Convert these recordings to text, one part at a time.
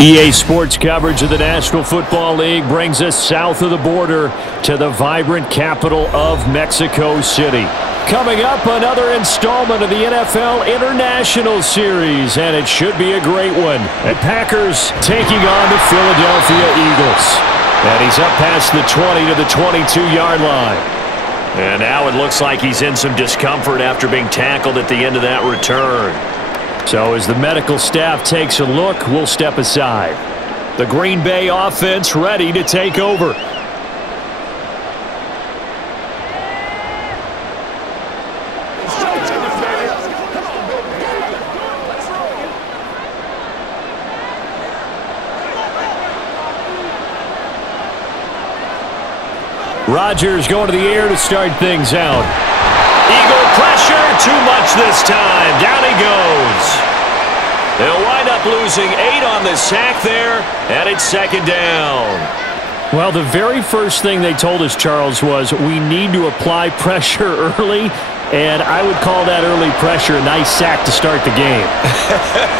EA Sports coverage of the National Football League brings us south of the border to the vibrant capital of Mexico City. Coming up, another installment of the NFL International Series, and it should be a great one. The Packers taking on the Philadelphia Eagles. And he's up past the 20 to the 22-yard line. And now it looks like he's in some discomfort after being tackled at the end of that return. So as the medical staff takes a look, we'll step aside. The Green Bay offense ready to take over. Rodgers going to the air to start things out. Eagle pressure, too much this time. Down he goes. They'll wind up losing 8 on the sack there, and it's second down. Well, the very first thing they told us, Charles, was we need to apply pressure early, and I would call that early pressure a nice sack to start the game.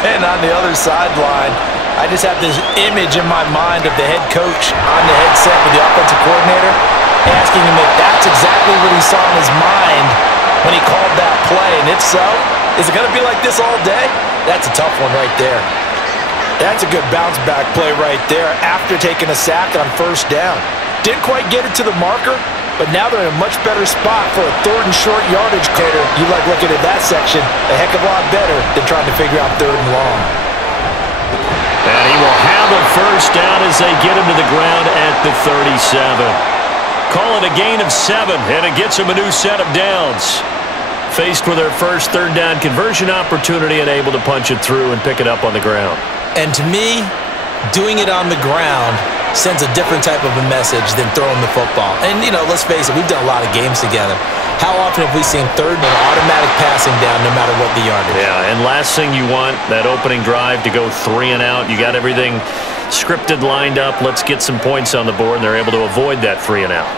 And on the other sideline, I just have this image in my mind of the head coach on the headset with the offensive coordinator asking him if that's exactly what he saw in his mind when he called that play. And if so, is it going to be like this all day? That's a tough one right there. That's a good bounce-back play right there after taking a sack on first down. Didn't quite get it to the marker, but now they're in a much better spot for a third and short yardage cater. You like looking at that section a heck of a lot better than trying to figure out third and long. And he will have a first down as they get him to the ground at the 37. Call it a gain of 7, and it gets them a new set of downs. Faced with their first third down conversion opportunity and able to punch it through and pick it up on the ground. And to me, doing it on the ground sends a different type of a message than throwing the football. And, you know, let's face it, we've done a lot of games together. How often have we seen third and automatic passing down no matter what the yardage? Yeah, and last thing you want, that opening drive to go 3 and out. You got everything scripted, lined up. Let's get some points on the board, and they're able to avoid that 3 and out.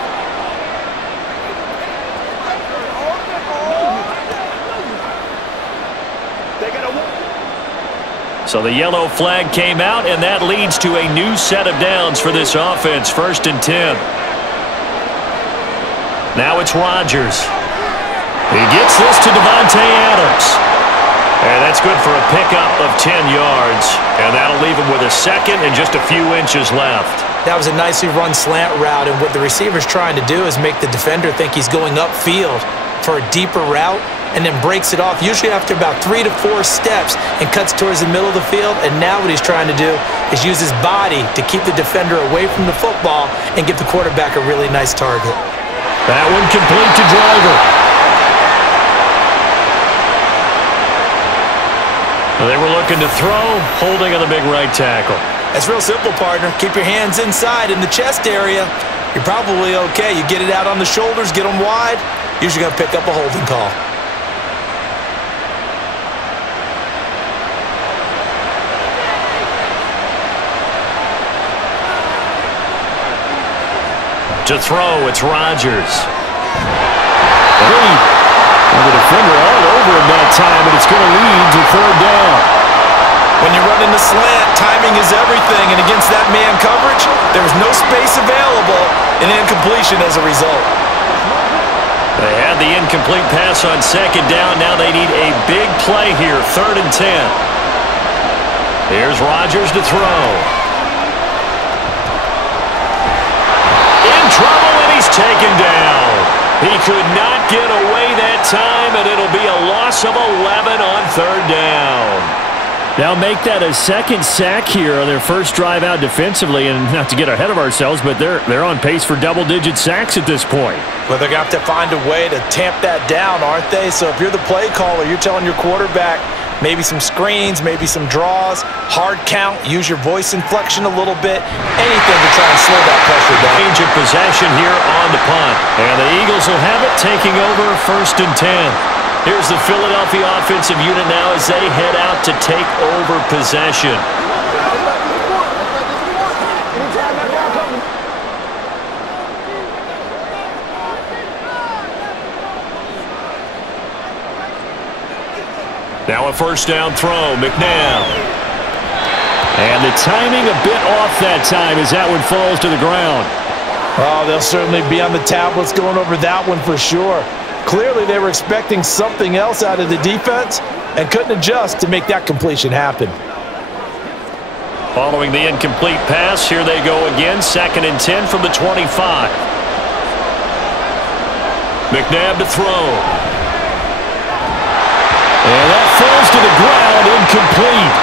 So the yellow flag came out, and that leads to a new set of downs for this offense. 1st and 10. Now it's Rodgers. He gets this to Davante Adams. And that's good for a pickup of 10 yards. And that'll leave him with a second and just a few inches left. That was a nicely run slant route, and what the receiver's trying to do is make the defender think he's going upfield for a deeper route, and then breaks it off, usually after about 3 to 4 steps, and cuts towards the middle of the field. And now what he's trying to do is use his body to keep the defender away from the football and give the quarterback a really nice target. That one complete to Driver. They were looking to throw, holding on the big right tackle. That's real simple, partner. Keep your hands inside in the chest area. You're probably okay. You get it out on the shoulders, get them wide, usually going to pick up a holding call. To throw, it's Rodgers. And the defender all over him that time, and it's going to lead to 3rd down. When you're running the slant, timing is everything, and against that man coverage, there's no space available, and incompletion as a result. They had the incomplete pass on 2nd down. Now they need a big play here, 3rd and 10. Here's Rodgers to throw. In trouble, and he's taken down. He could not get away that time, and it'll be a loss of 11 on 3rd down. Now make that a second sack here on their first drive out defensively, and not to get ahead of ourselves, but they're on pace for double-digit sacks at this point. Well, they're going to have to find a way to tamp that down, aren't they? So if you're the play caller, you're telling your quarterback maybe some screens, maybe some draws, hard count, use your voice inflection a little bit, anything to try and slow that pressure down. Change of possession here on the punt, and the Eagles will have it, taking over 1st and 10. Here's the Philadelphia offensive unit now as they head out to take over possession. Now a 1st down throw, McNabb. And the timing a bit off that time as that one falls to the ground. Oh, they'll certainly be on the tablets going over that one for sure. Clearly, they were expecting something else out of the defense and couldn't adjust to make that completion happen. Following the incomplete pass, here they go again. 2nd and 10 from the 25. McNabb to throw. And that falls to the ground, incomplete.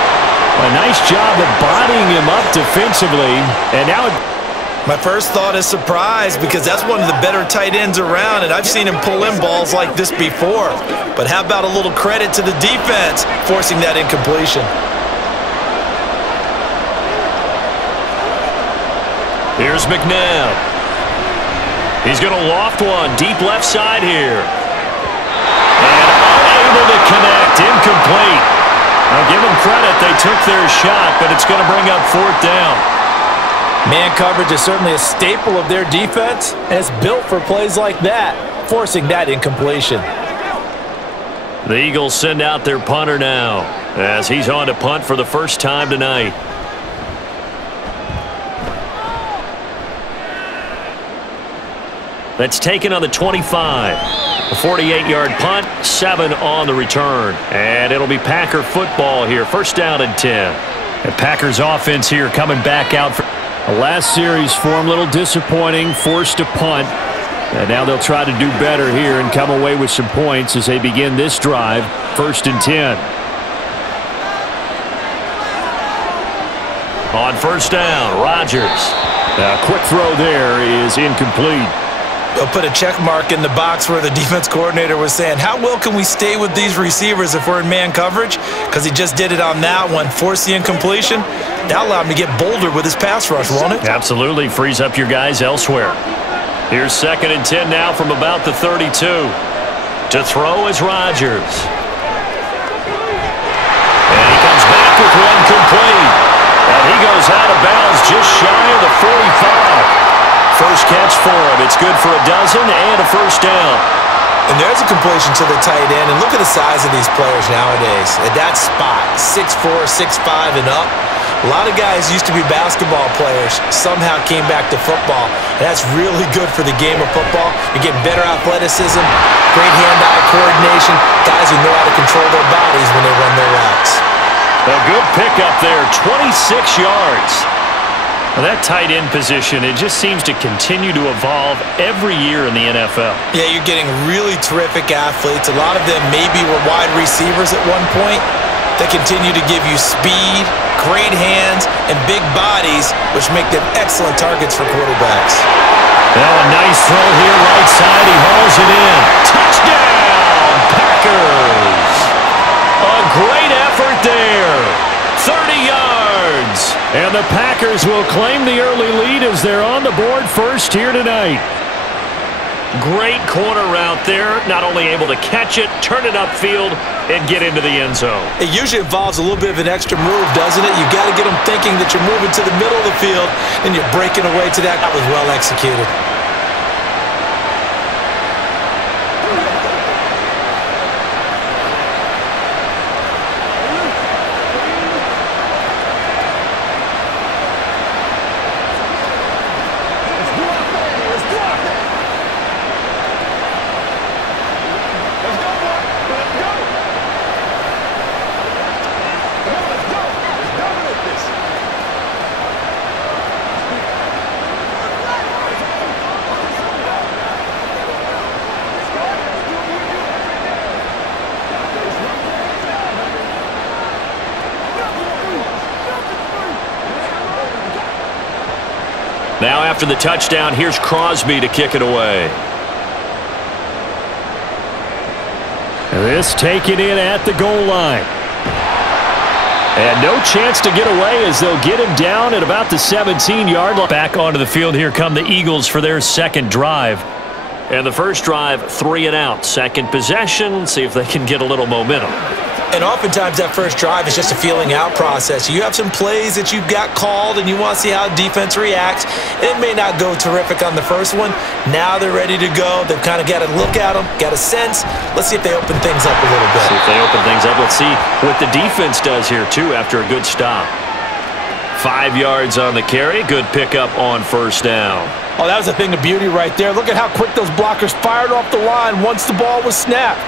A nice job of bodying him up defensively. And now my first thought is surprise, because that's one of the better tight ends around, and I've seen him pull in balls like this before. But how about a little credit to the defense forcing that incompletion? Here's McNabb. He's going to loft one deep left side here. And unable to connect, incomplete. I'll give them credit, they took their shot, but it's going to bring up 4th down. Man coverage is certainly a staple of their defense, and it's built for plays like that, forcing that incompletion. The Eagles send out their punter now, as he's on to punt for the first time tonight. That's taken on the 25. A 48-yard punt, 7 on the return. And it'll be Packer football here. 1st down and 10. The Packers offense here coming back out for the last series for them. A little disappointing, forced to punt. And now they'll try to do better here and come away with some points as they begin this drive. 1st and 10. On 1st down, Rodgers. A quick throw there is incomplete. They'll put a check mark in the box where the defense coordinator was saying, how well can we stay with these receivers if we're in man coverage? Because he just did it on that one, forced the incompletion. That allowed him to get bolder with his pass rush, won't it? Absolutely, frees up your guys elsewhere. Here's 2nd and 10 now from about the 32. To throw is Rodgers. And he comes back with one complete. And he goes out of bounds just shy of the 45. First catch for him. It's good for a dozen and a 1st down. And there's a completion to the tight end. And look at the size of these players nowadays. At that spot, 6'4", 6'5", and up. A lot of guys used to be basketball players, somehow came back to football. And that's really good for the game of football. You're getting better athleticism, great hand-eye coordination, guys who know how to control their bodies when they run their routes. A good pickup there, 26 yards. Well, that tight end position, it just seems to continue to evolve every year in the NFL. Yeah, you're getting really terrific athletes. A lot of them maybe were wide receivers at one point. They continue to give you speed, great hands, and big bodies, which make them excellent targets for quarterbacks. Well, a nice throw here, right side. He hauls it in. Touchdown, Packers! A great effort there. 30 yards. And the Packers will claim the early lead as they're on the board first here tonight. Great corner route there. Not only able to catch it, turn it upfield, and get into the end zone. It usually involves a little bit of an extra move, doesn't it? You've got to get them thinking that you're moving to the middle of the field, and you're breaking away to that. That was well executed. Now after the touchdown, here's Crosby to kick it away. This taken in at the goal line. And no chance to get away as they'll get him down at about the 17-yard line. Back onto the field, here come the Eagles for their second drive. And the first drive, 3 and out. Second possession, see if they can get a little momentum. And oftentimes that first drive is just a feeling out process. You have some plays that you've got called and you want to see how defense reacts. It may not go terrific on the first one. Now they're ready to go. They've kind of got to look at them, got a sense. Let's see if they open things up a little bit. See if they open things up. Let's see what the defense does here, too, after a good stop. 5 yards on the carry. Good pickup on first down. Oh, that was a thing of beauty right there. Look at how quick those blockers fired off the line once the ball was snapped.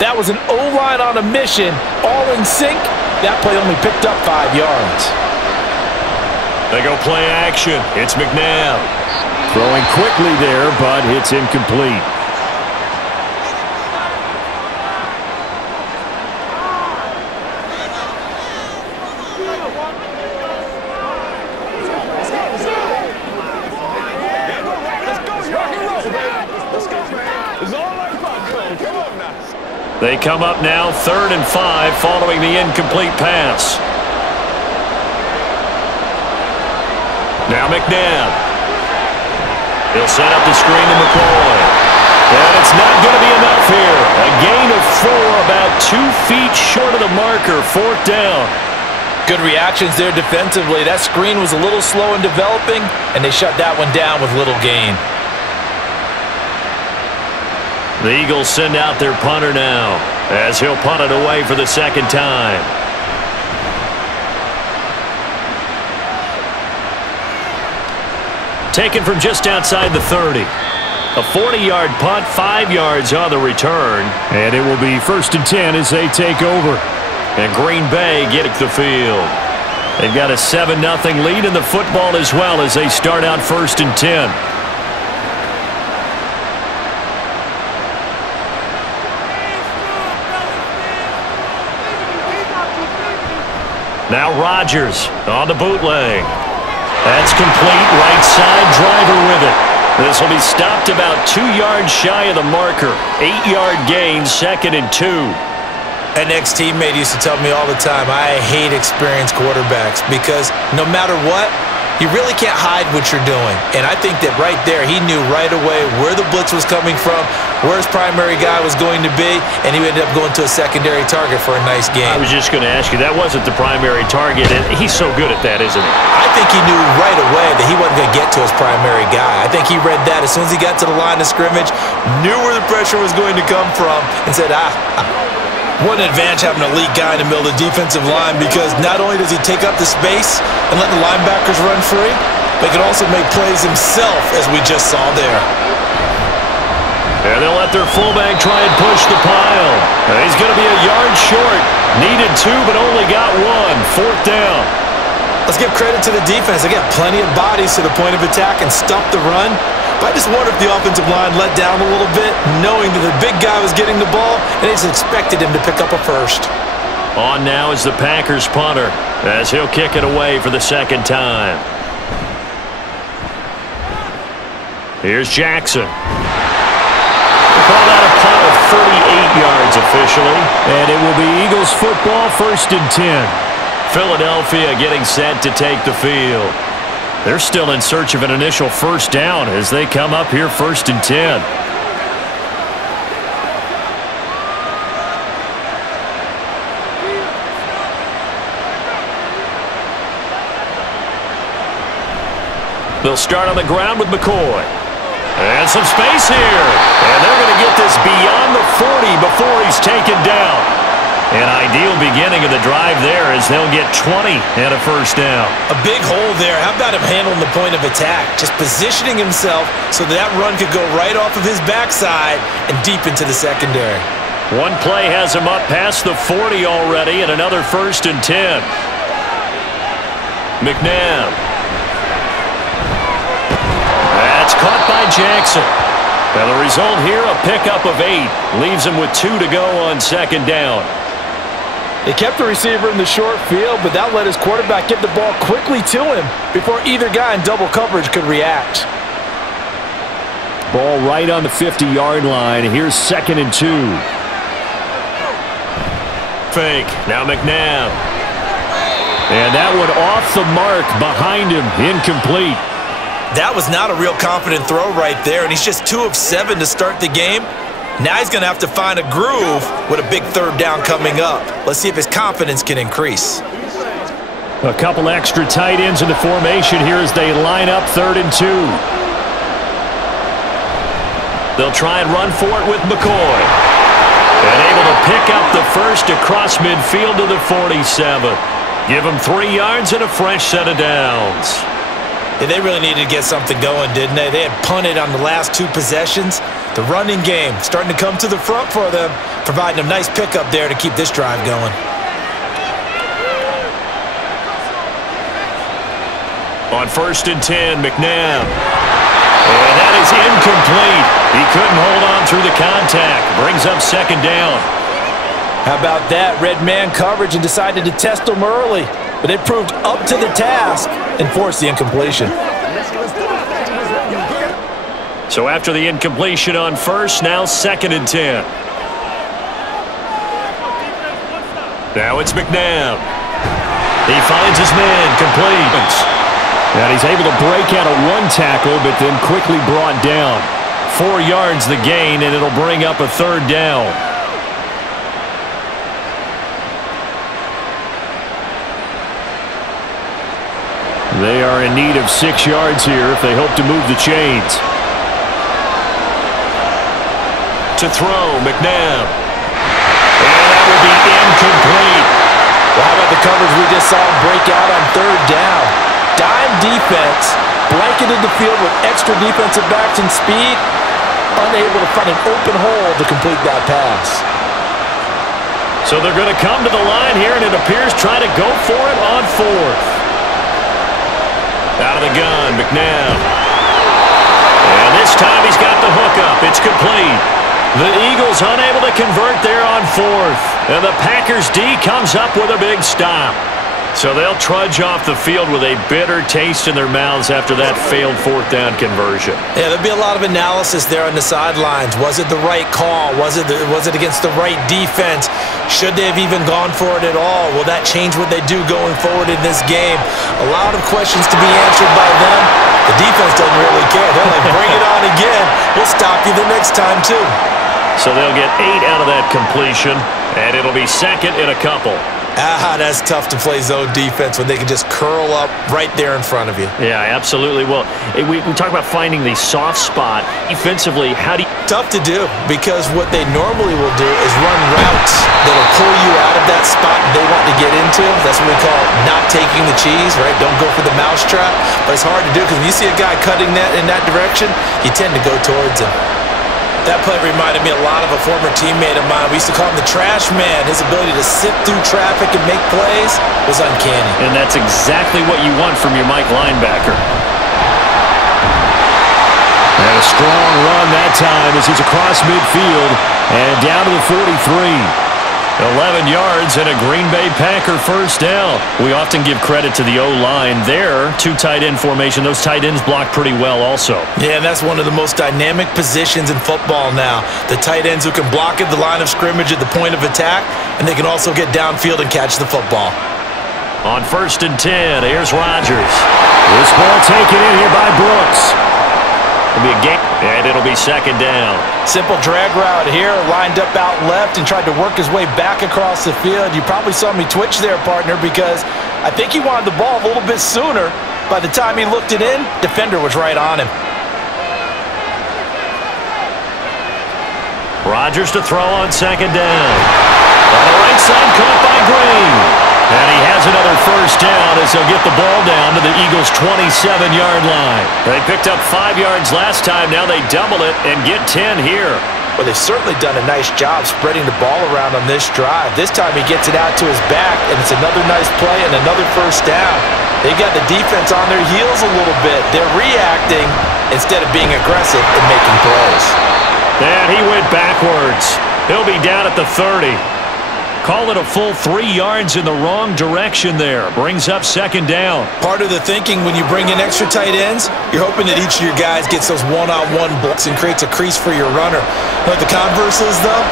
That was an O-line on a mission, all in sync. That play only picked up 5 yards. They go play action. It's McNabb. Throwing quickly there, but it's incomplete. They come up now 3rd and 5 following the incomplete pass. Now McNabb. He'll set up the screen to McCoy. And it's not going to be enough here. A gain of 4, about 2 feet short of the marker, 4th down. Good reactions there defensively. That screen was a little slow in developing, and they shut that one down with little gain. The Eagles send out their punter now, as he'll punt it away for the 2nd time. Taken from just outside the 30. A 40-yard punt, 5 yards on the return. And it will be 1st and 10 as they take over. And Green Bay getting the field. They've got a 7-0 lead in the football as well as they start out 1st and 10. Now Rodgers on the bootleg. That's complete. Right side, driver with it. This will be stopped about 2 yards shy of the marker. 8-yard gain, 2nd and 2. An ex-teammate used to tell me all the time, I hate experienced quarterbacks because no matter what, you really can't hide what you're doing. And I think that right there, he knew right away where the blitz was coming from, where his primary guy was going to be, and he ended up going to a secondary target for a nice game. I was just going to ask you, that wasn't the primary target, and he's so good at that, isn't he? I think he knew right away that he wasn't going to get to his primary guy. I think he read that as soon as he got to the line of scrimmage, knew where the pressure was going to come from, and said, what an advantage having an elite guy in the middle of the defensive line, because not only does he take up the space and let the linebackers run free, but he can also make plays himself, as we just saw there. And they'll let their fullback try and push the pile. And he's going to be a yard short. Needed 2, but only got 1. 4th down. Let's give credit to the defense. They got plenty of bodies to the point of attack and stuffed the run. But I just wonder if the offensive line let down a little bit, knowing that the big guy was getting the ball, and they just expected him to pick up a first. On now is the Packers punter, as he'll kick it away for the 2nd time. Here's Jackson. We'll call that a punt of 38 yards officially. And it will be Eagles football, 1st and 10. Philadelphia getting set to take the field. They're still in search of an initial 1st down as they come up here 1st and 10. They'll start on the ground with McCoy. And some space here. And they're going to get this beyond the 40 before he's taken down. An ideal beginning of the drive there as they'll get 20 and a 1st down. A big hole there. How about him handling the point of attack? Just positioning himself so that run could go right off of his backside and deep into the secondary. One play has him up past the 40 already and another 1st and 10. McNabb. That's caught by Jackson. Now the result here, a pickup of 8. Leaves him with 2 to go on 2nd down. They kept the receiver in the short field, but that let his quarterback get the ball quickly to him before either guy in double coverage could react. Ball right on the 50-yard line. Here's 2nd and 2. Fake. Now McNabb. And that one off the mark behind him. Incomplete. That was not a real confident throw right there, and he's just 2 of 7 to start the game. Now he's going to have to find a groove with a big 3rd down coming up. Let's see if his confidence can increase. A couple extra tight ends in the formation here as they line up 3rd and 2. They'll try and run for it with McCoy. And able to pick up the first across midfield to the 47. Give them 3 yards and a fresh set of downs. Yeah, they really needed to get something going, didn't they? They had punted on the last 2 possessions. The running game starting to come to the front for them, providing a nice pickup there to keep this drive going. On 1st and 10, McNabb. And that is incomplete. He couldn't hold on through the contact. Brings up 2nd down. How about that? Red man coverage and decided to test them early. But it proved up to the task and forced the incompletion. So after the incompletion on 1st, now 2nd and 10. Now it's McNabb. He finds his man, complete. And he's able to break out of 1 tackle, but then quickly brought down. 4 yards the gain, and it'll bring up a 3rd down. They are in need of 6 yards here if they hope to move the chains. To throw, McNabb. And that will be incomplete. Well, how about the coverage we just saw break out on 3rd down? Dime defense, blanketed the field with extra defensive backs and speed, unable to find an open hole to complete that pass. So they're going to come to the line here, and it appears try to go for it on 4th. Out of the gun, McNabb. And this time he's got the hookup. It's complete. The Eagles unable to convert there on 4th. And the Packers D comes up with a big stop. So they'll trudge off the field with a bitter taste in their mouths after that failed 4th down conversion. Yeah, there'll be a lot of analysis there on the sidelines. Was it the right call? Was it against the right defense? Should they have even gone for it at all? Will that change what they do going forward in this game? A lot of questions to be answered by them. The defense doesn't really care. They're like, bring it on again. We'll stop you the next time, too. So they'll get 8 out of that completion, and it'll be 2nd and a couple. That's tough to play zone defense when they can just curl up right there in front of you. Yeah, absolutely. Well, we talk about finding the soft spot. Defensively, how do you... Tough to do, because what they normally will do is run routes that'll pull you out of that spot they want to get into. That's what we call not taking the cheese, right? Don't go for the mousetrap. But it's hard to do because when you see a guy cutting that in that direction, you tend to go towards him. That play reminded me a lot of a former teammate of mine. We used to call him the trash man. His ability to sift through traffic and make plays was uncanny. And that's exactly what you want from your Mike linebacker. And a strong run that time as he's across midfield and down to the 43. 11 yards and a Green Bay Packer 1st down. We often give credit to the O-line there. 2 tight end formation. Those tight ends block pretty well also. Yeah, and that's one of the most dynamic positions in football now. The tight ends who can block at the line of scrimmage at the point of attack, and they can also get downfield and catch the football. On 1st and 10, here's Rodgers. This ball taken in here by Brooks. It'll be a game, and it'll be 2nd down. Simple drag route here, lined up out left and tried to work his way back across the field. You probably saw me twitch there, partner, because I think he wanted the ball a little bit sooner. By the time he looked it in, defender was right on him. Rodgers to throw on 2nd down. On the right side, caught by Green. And he has another 1st down as they'll get the ball down to the Eagles' 27-yard line. They picked up 5 yards last time. Now they double it and get 10 here. Well, they've certainly done a nice job spreading the ball around on this drive. This time he gets it out to his back, and it's another nice play and another 1st down. They got the defense on their heels a little bit. They're reacting instead of being aggressive and making plays. And he went backwards. He'll be down at the 30. Call it a full 3 yards in the wrong direction there. Brings up 2nd down. Part of the thinking when you bring in extra tight ends, you're hoping that each of your guys gets those one-on-one blocks and creates a crease for your runner. But the converse is, though,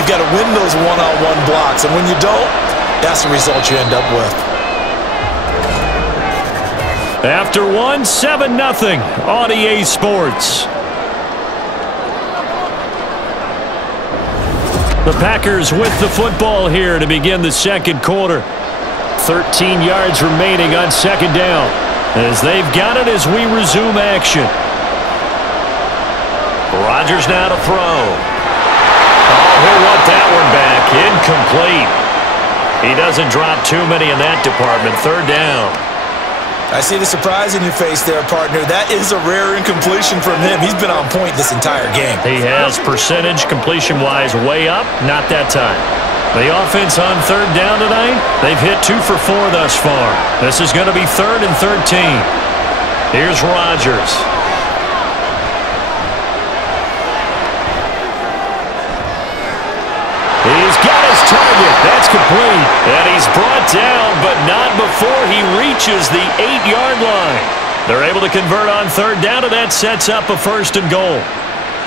you've got to win those one-on-one blocks. And when you don't, that's the result you end up with. After 7-0 on EA Sports. The Packers with the football here to begin the 2nd quarter. 13 yards remaining on 2nd down as they've got it as we resume action. Rodgers now to throw. Oh, he'll want that one back. Incomplete. He doesn't drop too many in that department. Third down. I see the surprise in your face there, partner. That is a rare incompletion from him. He's been on point this entire game. He has percentage completion-wise way up. Not that time. The offense on third down tonight, they've hit 2 for 4 thus far. This is going to be 3rd and 13. Here's Rodgers. He's got his target. That's complete. And he's brought down, but not before he reaches the 8-yard line. They're able to convert on third down, and that sets up a 1st and goal.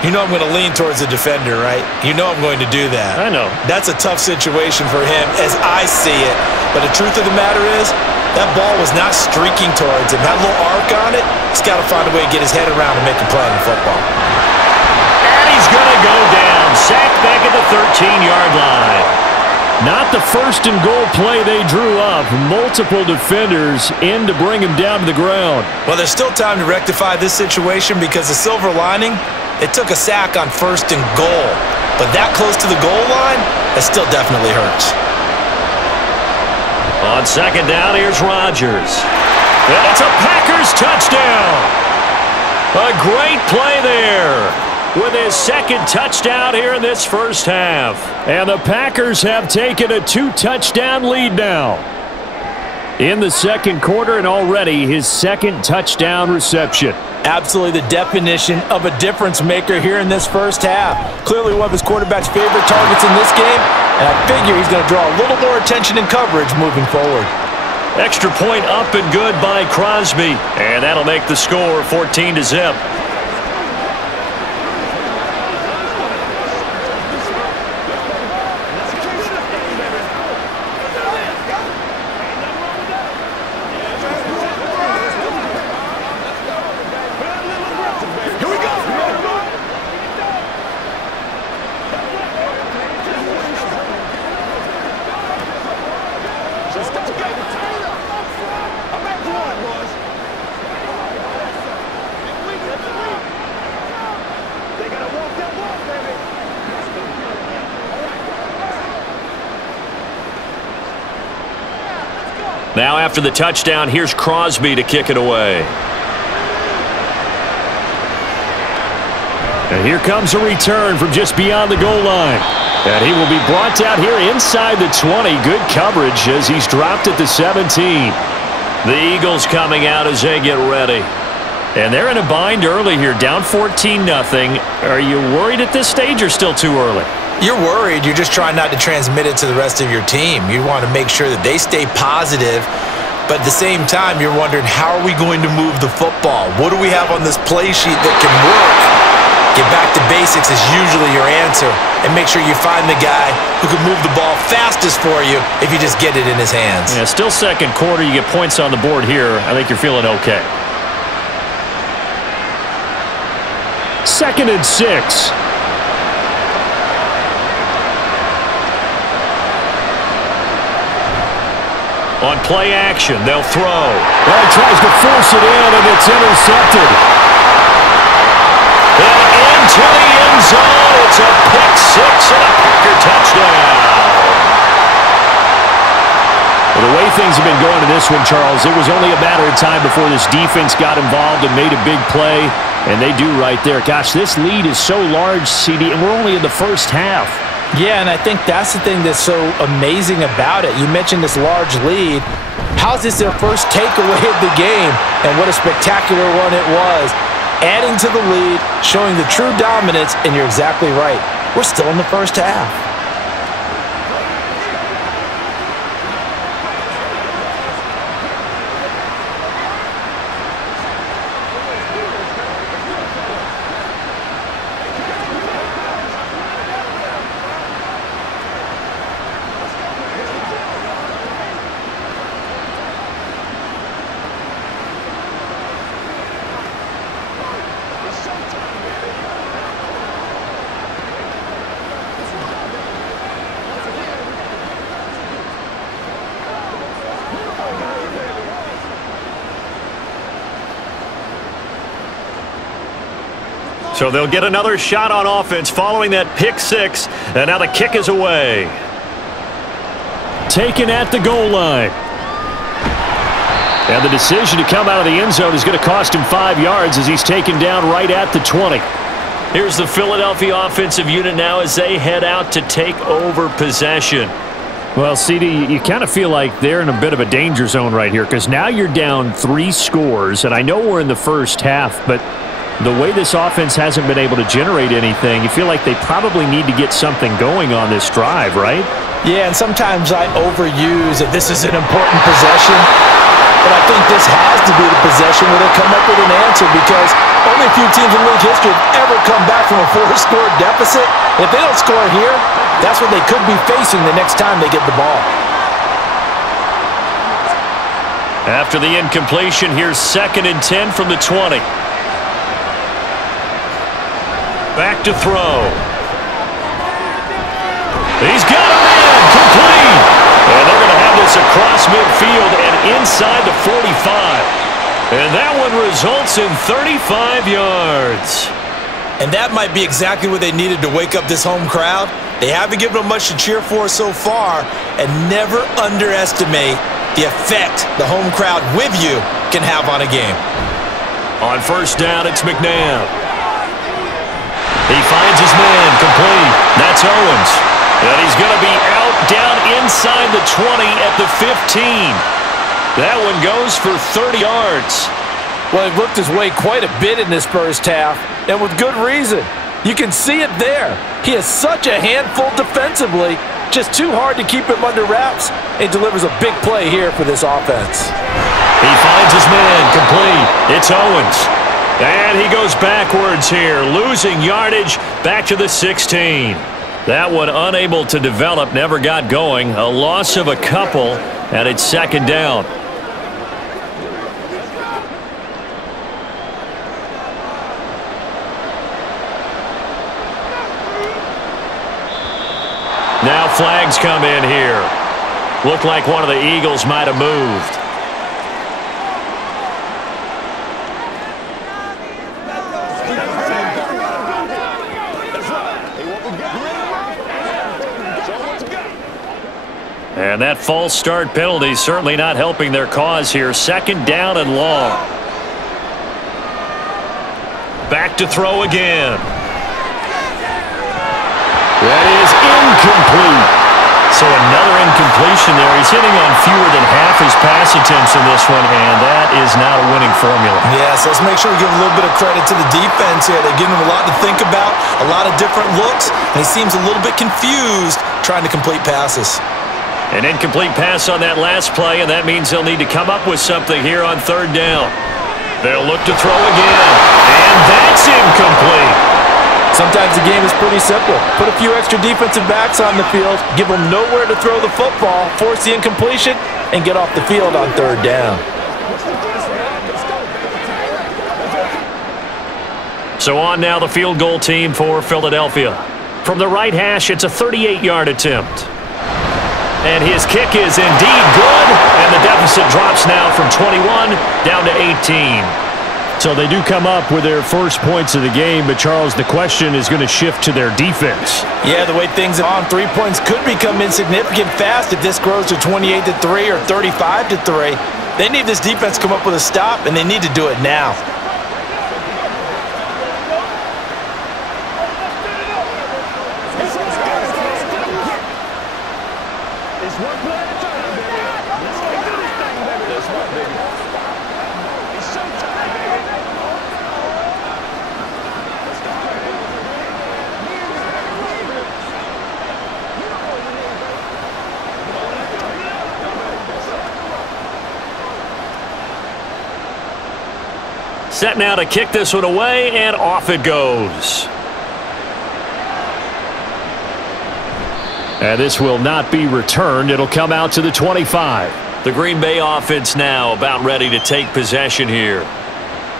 You know I'm going to lean towards the defender, right? You know I'm going to do that. I know. That's a tough situation for him as I see it. But the truth of the matter is, that ball was not streaking towards him. That little arc on it, he's got to find a way to get his head around and make a play on the football. And he's going to go down. Sacked back at the 13-yard line. Not the 1st and goal play they drew up. Multiple defenders in to bring him down to the ground. Well, there's still time to rectify this situation because the silver lining, it took a sack on 1st and goal. But that close to the goal line, it still definitely hurts. On 2nd down, here's Rodgers. And it's a Packers touchdown. A great play there with his 2nd touchdown here in this first half. And the Packers have taken a 2-touchdown lead now in the 2nd quarter, and already his 2nd touchdown reception. Absolutely the definition of a difference maker here in this first half. Clearly one of his quarterback's favorite targets in this game, and I figure he's going to draw a little more attention and coverage moving forward. Extra point up and good by Crosby, and that'll make the score 14-0. Now after the touchdown, here's Crosby to kick it away. And here comes a return from just beyond the goal line. And he will be brought down here inside the 20. Good coverage as he's dropped at the 17. The Eagles coming out as they get ready. And they're in a bind early here, down 14-0. Are you worried at this stage or still too early? You're worried. You're just trying not to transmit it to the rest of your team. You want to make sure that they stay positive, but at the same time, you're wondering, how are we going to move the football? What do we have on this play sheet that can work? Get back to basics is usually your answer, and make sure you find the guy who can move the ball fastest for you if you just get it in his hands. Yeah, still 2nd quarter. You get points on the board here. I think you're feeling okay. 2nd and 6. On play action, they'll throw. Well, he tries to force it in, and it's intercepted. And into the end zone. It's a pick 6 and a Packer touchdown. Well, the way things have been going in this one, Charles, it was only a matter of time before this defense got involved and made a big play, and they do right there. Gosh, this lead is so large, CD, and we're only in the first half. Yeah, and I think that's the thing that's so amazing about it. You mentioned this large lead. How's this their first takeaway of the game? And what a spectacular one it was. Adding to the lead, showing the true dominance, and you're exactly right. We're still in the first half. So they'll get another shot on offense following that pick 6, and now the kick is away. taken at the goal line. And the decision to come out of the end zone is going to cost him 5 yards as he's taken down right at the 20. Here's the Philadelphia offensive unit now as they head out to take over possession. Well, CD, you kind of feel like they're in a bit of a danger zone right here because now you're down 3 scores, and I know we're in the first half, but the way this offense hasn't been able to generate anything, you feel like they probably need to get something going on this drive, right? Yeah, and sometimes I overuse that this is an important possession, but I think this has to be the possession where they come up with an answer because only a few teams in league history have ever come back from a 4-score deficit. If they don't score here, that's what they could be facing the next time they get the ball. After the incompletion, here's 2nd and 10 from the 20. Back to throw. He's got a man complete. And they're going to have this across midfield and inside the 45. And that one results in 35 yards. And that might be exactly what they needed to wake up this home crowd. They haven't given them much to cheer for so far, and never underestimate the effect the home crowd with you can have on a game. On first down, it's McNabb. He finds his man complete. That's Owens. And he's going to be out down inside the 20 at the 15. That one goes for 30 yards. Well, he looked his way quite a bit in this first half, and with good reason. You can see it there. He is such a handful defensively, just too hard to keep him under wraps, and delivers a big play here for this offense. He finds his man complete. It's Owens. And he goes backwards here, losing yardage back to the 16. That one unable to develop, never got going. A loss of a couple, and it's 2nd down. Now flags come in here. Looked like one of the Eagles might have moved. And that false start penalty certainly not helping their cause here. 2nd down and long. Back to throw again. That is incomplete. So another incompletion there. He's hitting on fewer than half his pass attempts in this one, and that is not a winning formula. Yes, let's make sure we give a little bit of credit to the defense here. They're giving him a lot to think about, a lot of different looks, and he seems a little bit confused trying to complete passes. An incomplete pass on that last play, and that means they'll need to come up with something here on 3rd down. They'll look to throw again, and that's incomplete. Sometimes the game is pretty simple. Put a few extra defensive backs on the field, give them nowhere to throw the football, force the incompletion, and get off the field on 3rd down. So on now the field goal team for Philadelphia. From the right hash, it's a 38-yard attempt. And his kick is indeed good, and the deficit drops now from 21 down to 18. So they do come up with their first points of the game, but Charles, the question is going to shift to their defense. Yeah, the way things are on, 3 points could become insignificant fast if this grows to 28-3 or 35-3. They need this defense to come up with a stop, and they need to do it now. Set now to kick this one away, and off it goes. And this will not be returned. It'll come out to the 25. The Green Bay offense now about ready to take possession here.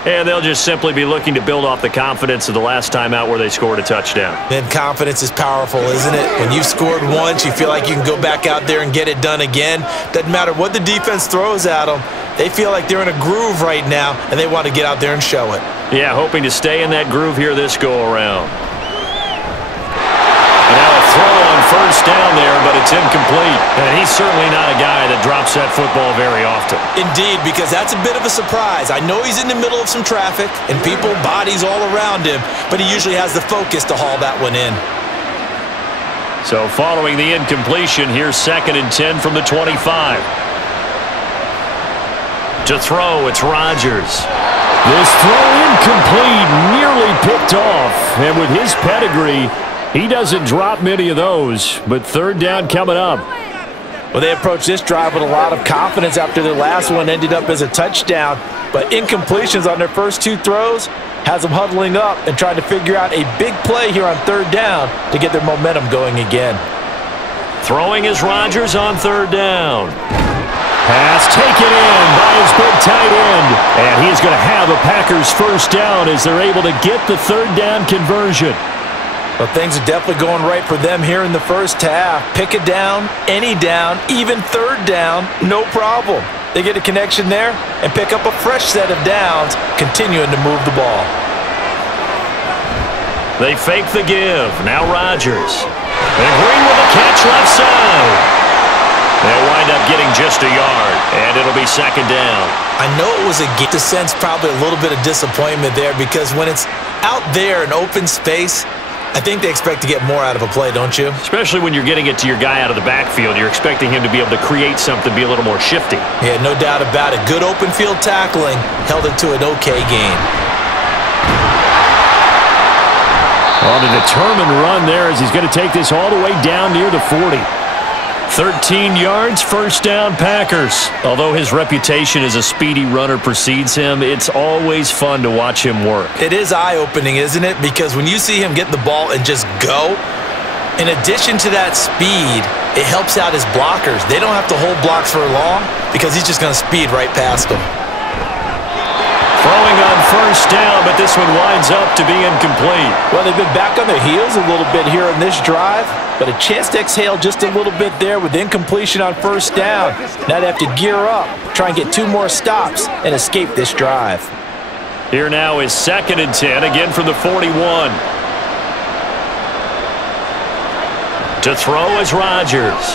And they'll just simply be looking to build off the confidence of the last time out where they scored a touchdown. And confidence is powerful, isn't it? When you've scored once, you feel like you can go back out there and get it done again. Doesn't matter what the defense throws at them. They feel like they're in a groove right now, and they want to get out there and show it. Yeah, hoping to stay in that groove here this go-around. And now a throw on first down there, but it's incomplete. And he's certainly not a guy that drops that football very often. Indeed, because that's a bit of a surprise. I know he's in the middle of some traffic and people, bodies all around him, but he usually has the focus to haul that one in. So following the incompletion, here's 2nd and 10 from the 25. To throw, it's Rodgers. This throw incomplete, nearly picked off. And with his pedigree, he doesn't drop many of those. But 3rd down coming up. Well, they approached this drive with a lot of confidence after their last one ended up as a touchdown. But incompletions on their first 2 throws has them huddling up and trying to figure out a big play here on 3rd down to get their momentum going again. Throwing is Rodgers on 3rd down. Pass taken in by his big tight end. And he is going to have a Packers 1st down as they're able to get the 3rd down conversion. Well, things are definitely going right for them here in the first half. Pick a down, any down, even 3rd down, no problem. They get a connection there and pick up a fresh set of downs, continuing to move the ball. They fake the give. Now Rodgers. And Green with a catch left side. They'll wind up getting just a yard, and it'll be 2nd down. I know it was a get to sense probably a little bit of disappointment there because when it's out there in open space, I think they expect to get more out of a play, don't you? Especially when you're getting it to your guy out of the backfield. You're expecting him to be able to create something, be a little more shifty. Yeah, no doubt about it. Good open field tackling held it to an okay game. On a determined run there as he's going to take this all the way down near the 40. 13 yards, 1st down Packers. Although his reputation as a speedy runner precedes him, it's always fun to watch him work. It is eye-opening, isn't it? Because when you see him get the ball and just go, in addition to that speed, it helps out his blockers. They don't have to hold blocks for long because he's just going to speed right past them. Throwing on 1st down, but this one winds up to be incomplete. Well, they've been back on their heels a little bit here in this drive, but a chance to exhale just a little bit there with incompletion on 1st down. Now they have to gear up, try and get 2 more stops, and escape this drive. Here now is 2nd and 10, again from the 41. To throw is Rodgers.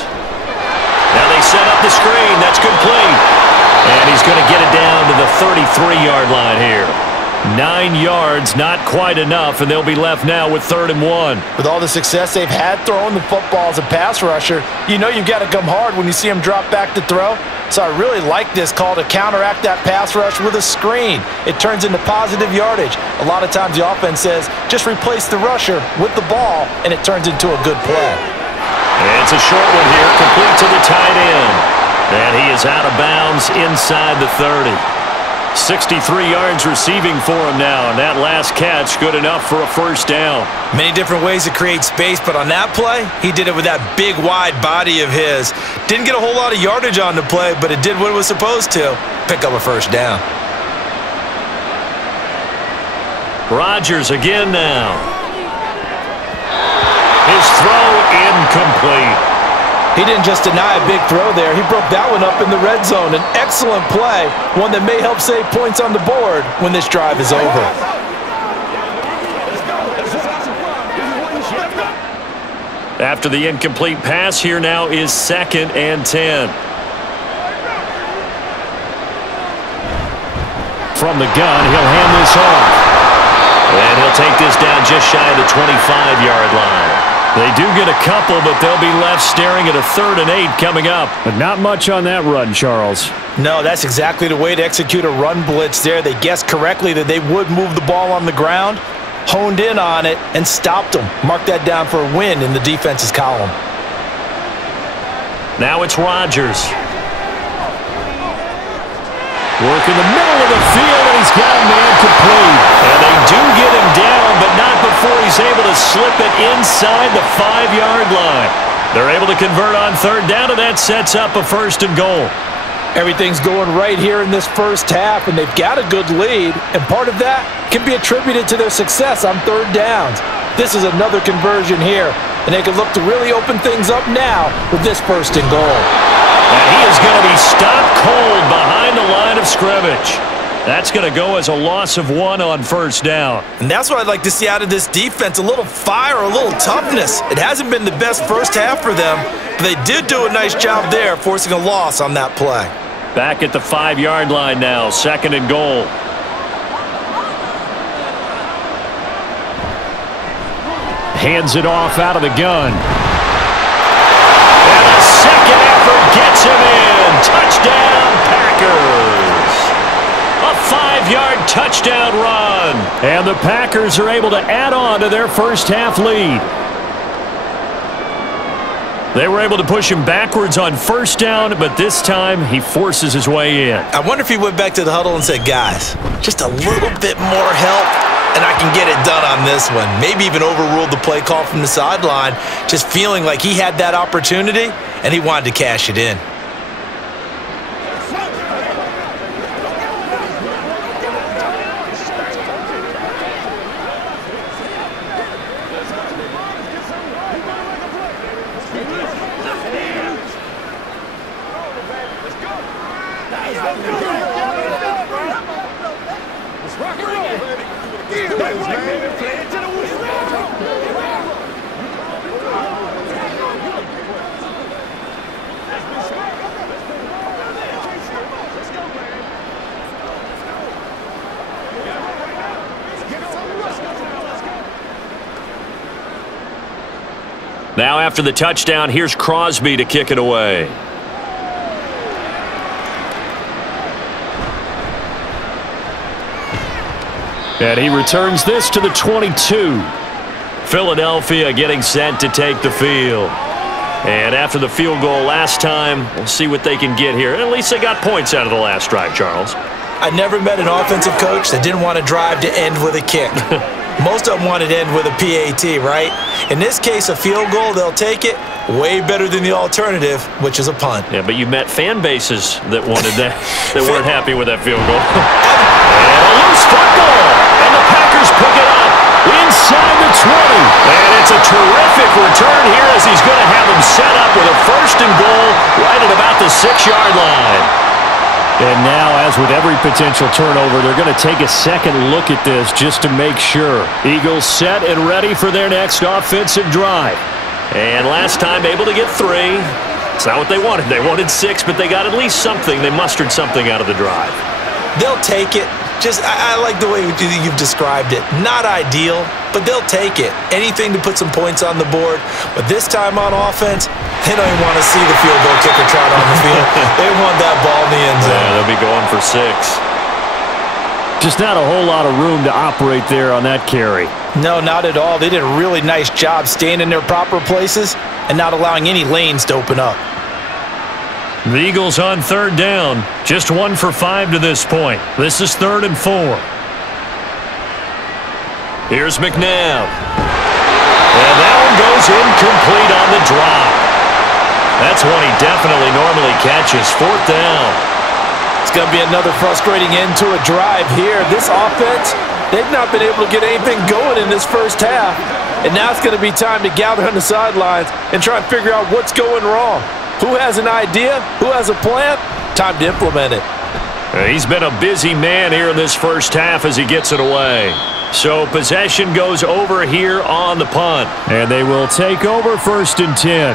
Now they set up the screen. That's complete. And he's going to get it down to the 33-yard line here. 9 yards, not quite enough, and they'll be left now with 3rd and 1. With all the success they've had throwing the football as a pass rusher, you know you've got to come hard when you see him drop back to throw. So I really like this call to counteract that pass rush with a screen. It turns into positive yardage. A lot of times the offense says, just replace the rusher with the ball, and it turns into a good play. And it's a short one here, complete to the tight end. And he is out of bounds inside the 30. 63 yards receiving for him now, and that last catch good enough for a 1st down. Many different ways to create space, but on that play, he did it with that big, wide body of his. Didn't get a whole lot of yardage on the play, but it did what it was supposed to, pick up a 1st down. Rodgers again now. His throw incomplete. He didn't just deny a big throw there. He broke that one up in the red zone. An excellent play, one that may help save points on the board when this drive is over. After the incomplete pass, here now is 2nd and 10. From the gun, he'll hand this off. And he'll take this down just shy of the 25-yard line. They do get a couple, but they'll be left staring at a 3rd and 8 coming up. But not much on that run, Charles. No, that's exactly the way to execute a run blitz there. They guessed correctly that they would move the ball on the ground, honed in on it, and stopped them. Mark that down for a win in the defense's column. Now it's Rodgers. Work in the middle of the field, and he's got a man complete. And they do get him down, but not before he's able to slip it inside the 5-yard line. They're able to convert on 3rd down, and that sets up a 1st and goal. Everything's going right here in this first half, and they've got a good lead, and part of that can be attributed to their success on 3rd downs. This is another conversion here, and they can look to really open things up now with this 1st and goal. And he is going to be stopped cold behind the line of scrimmage. That's going to go as a loss of 1 on first down. And that's what I'd like to see out of this defense, a little fire, a little toughness. It hasn't been the best first half for them, but they did do a nice job there, forcing a loss on that play. Back at the 5-yard line now, 2nd and goal. Hands it off out of the gun. And a second effort gets him in. Touchdown, Packers. A 5-yard touchdown run. And the Packers are able to add on to their first half lead. They were able to push him backwards on first down, but this time he forces his way in. I wonder if he went back to the huddle and said, guys, just a little bit more help, and I can get it done on this one. Maybe even overruled the play call from the sideline, just feeling like he had that opportunity, and he wanted to cash it in. Now after the touchdown, here's Crosby to kick it away. And he returns this to the 22. Philadelphia getting set to take the field. And after the field goal last time, we'll see what they can get here. At least they got points out of the last drive, Charles. I never met an offensive coach that didn't want to drive to end with a kick. Most of them wanted to end with a PAT, right? In this case, a field goal, they'll take it. Way better than the alternative, which is a punt. Yeah, but you met fan bases that wanted that, that weren't happy with that field goal. And a loose football, and the Packers pick it up inside the 20. And it's a terrific return here as he's going to have them set up with a 1st and goal right at about the 6-yard line. And now, as with every potential turnover, they're going to take a second look at this just to make sure. Eagles set and ready for their next offensive drive. And last time, able to get 3. It's not what they wanted. They wanted 6, but they got at least something. They mustered something out of the drive. They'll take it. I like the way you've described it. Not ideal, but they'll take it. Anything to put some points on the board. But this time on offense, they don't even want to see the field goal kicker trot on the field. They want that ball in the end zone. Yeah, they'll be going for 6. Just not a whole lot of room to operate there on that carry. No, not at all. They did a really nice job staying in their proper places and not allowing any lanes to open up. The Eagles on 3rd down. Just 1 for 5 to this point. This is 3rd and 4. Here's McNabb. And that one goes incomplete on the drop. That's one he definitely normally catches. 4th down. It's going to be another frustrating end to a drive here. This offense, they've not been able to get anything going in this first half. And now it's going to be time to gather on the sidelines and try and figure out what's going wrong. Who has an idea? Who has a plan? Time to implement it. He's been a busy man here in this first half as he gets it away. So possession goes over here on the punt. And they will take over 1st and 10.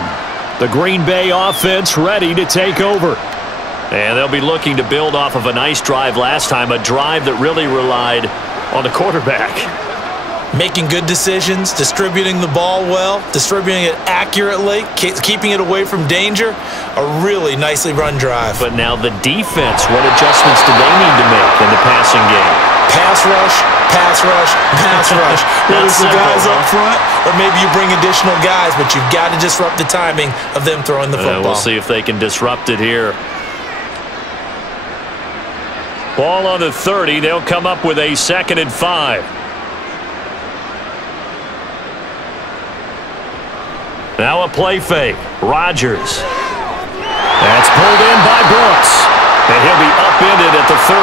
The Green Bay offense ready to take over. And they'll be looking to build off of a nice drive last time, a drive that really relied on the quarterback. Making good decisions, distributing the ball well, distributing it accurately, keeping it away from danger. A really nicely run drive. But now the defense, what adjustments do they need to make in the passing game? Pass rush, pass rush, pass rush. Whether it's the guys up front or maybe you bring additional guys, but you've got to disrupt the timing of them throwing the football. We'll see if they can disrupt it here. Ball on the 30. They'll come up with a 2nd and 5. Now a play fake. Rodgers. That's pulled in by Brooks. And he'll be upended at the 33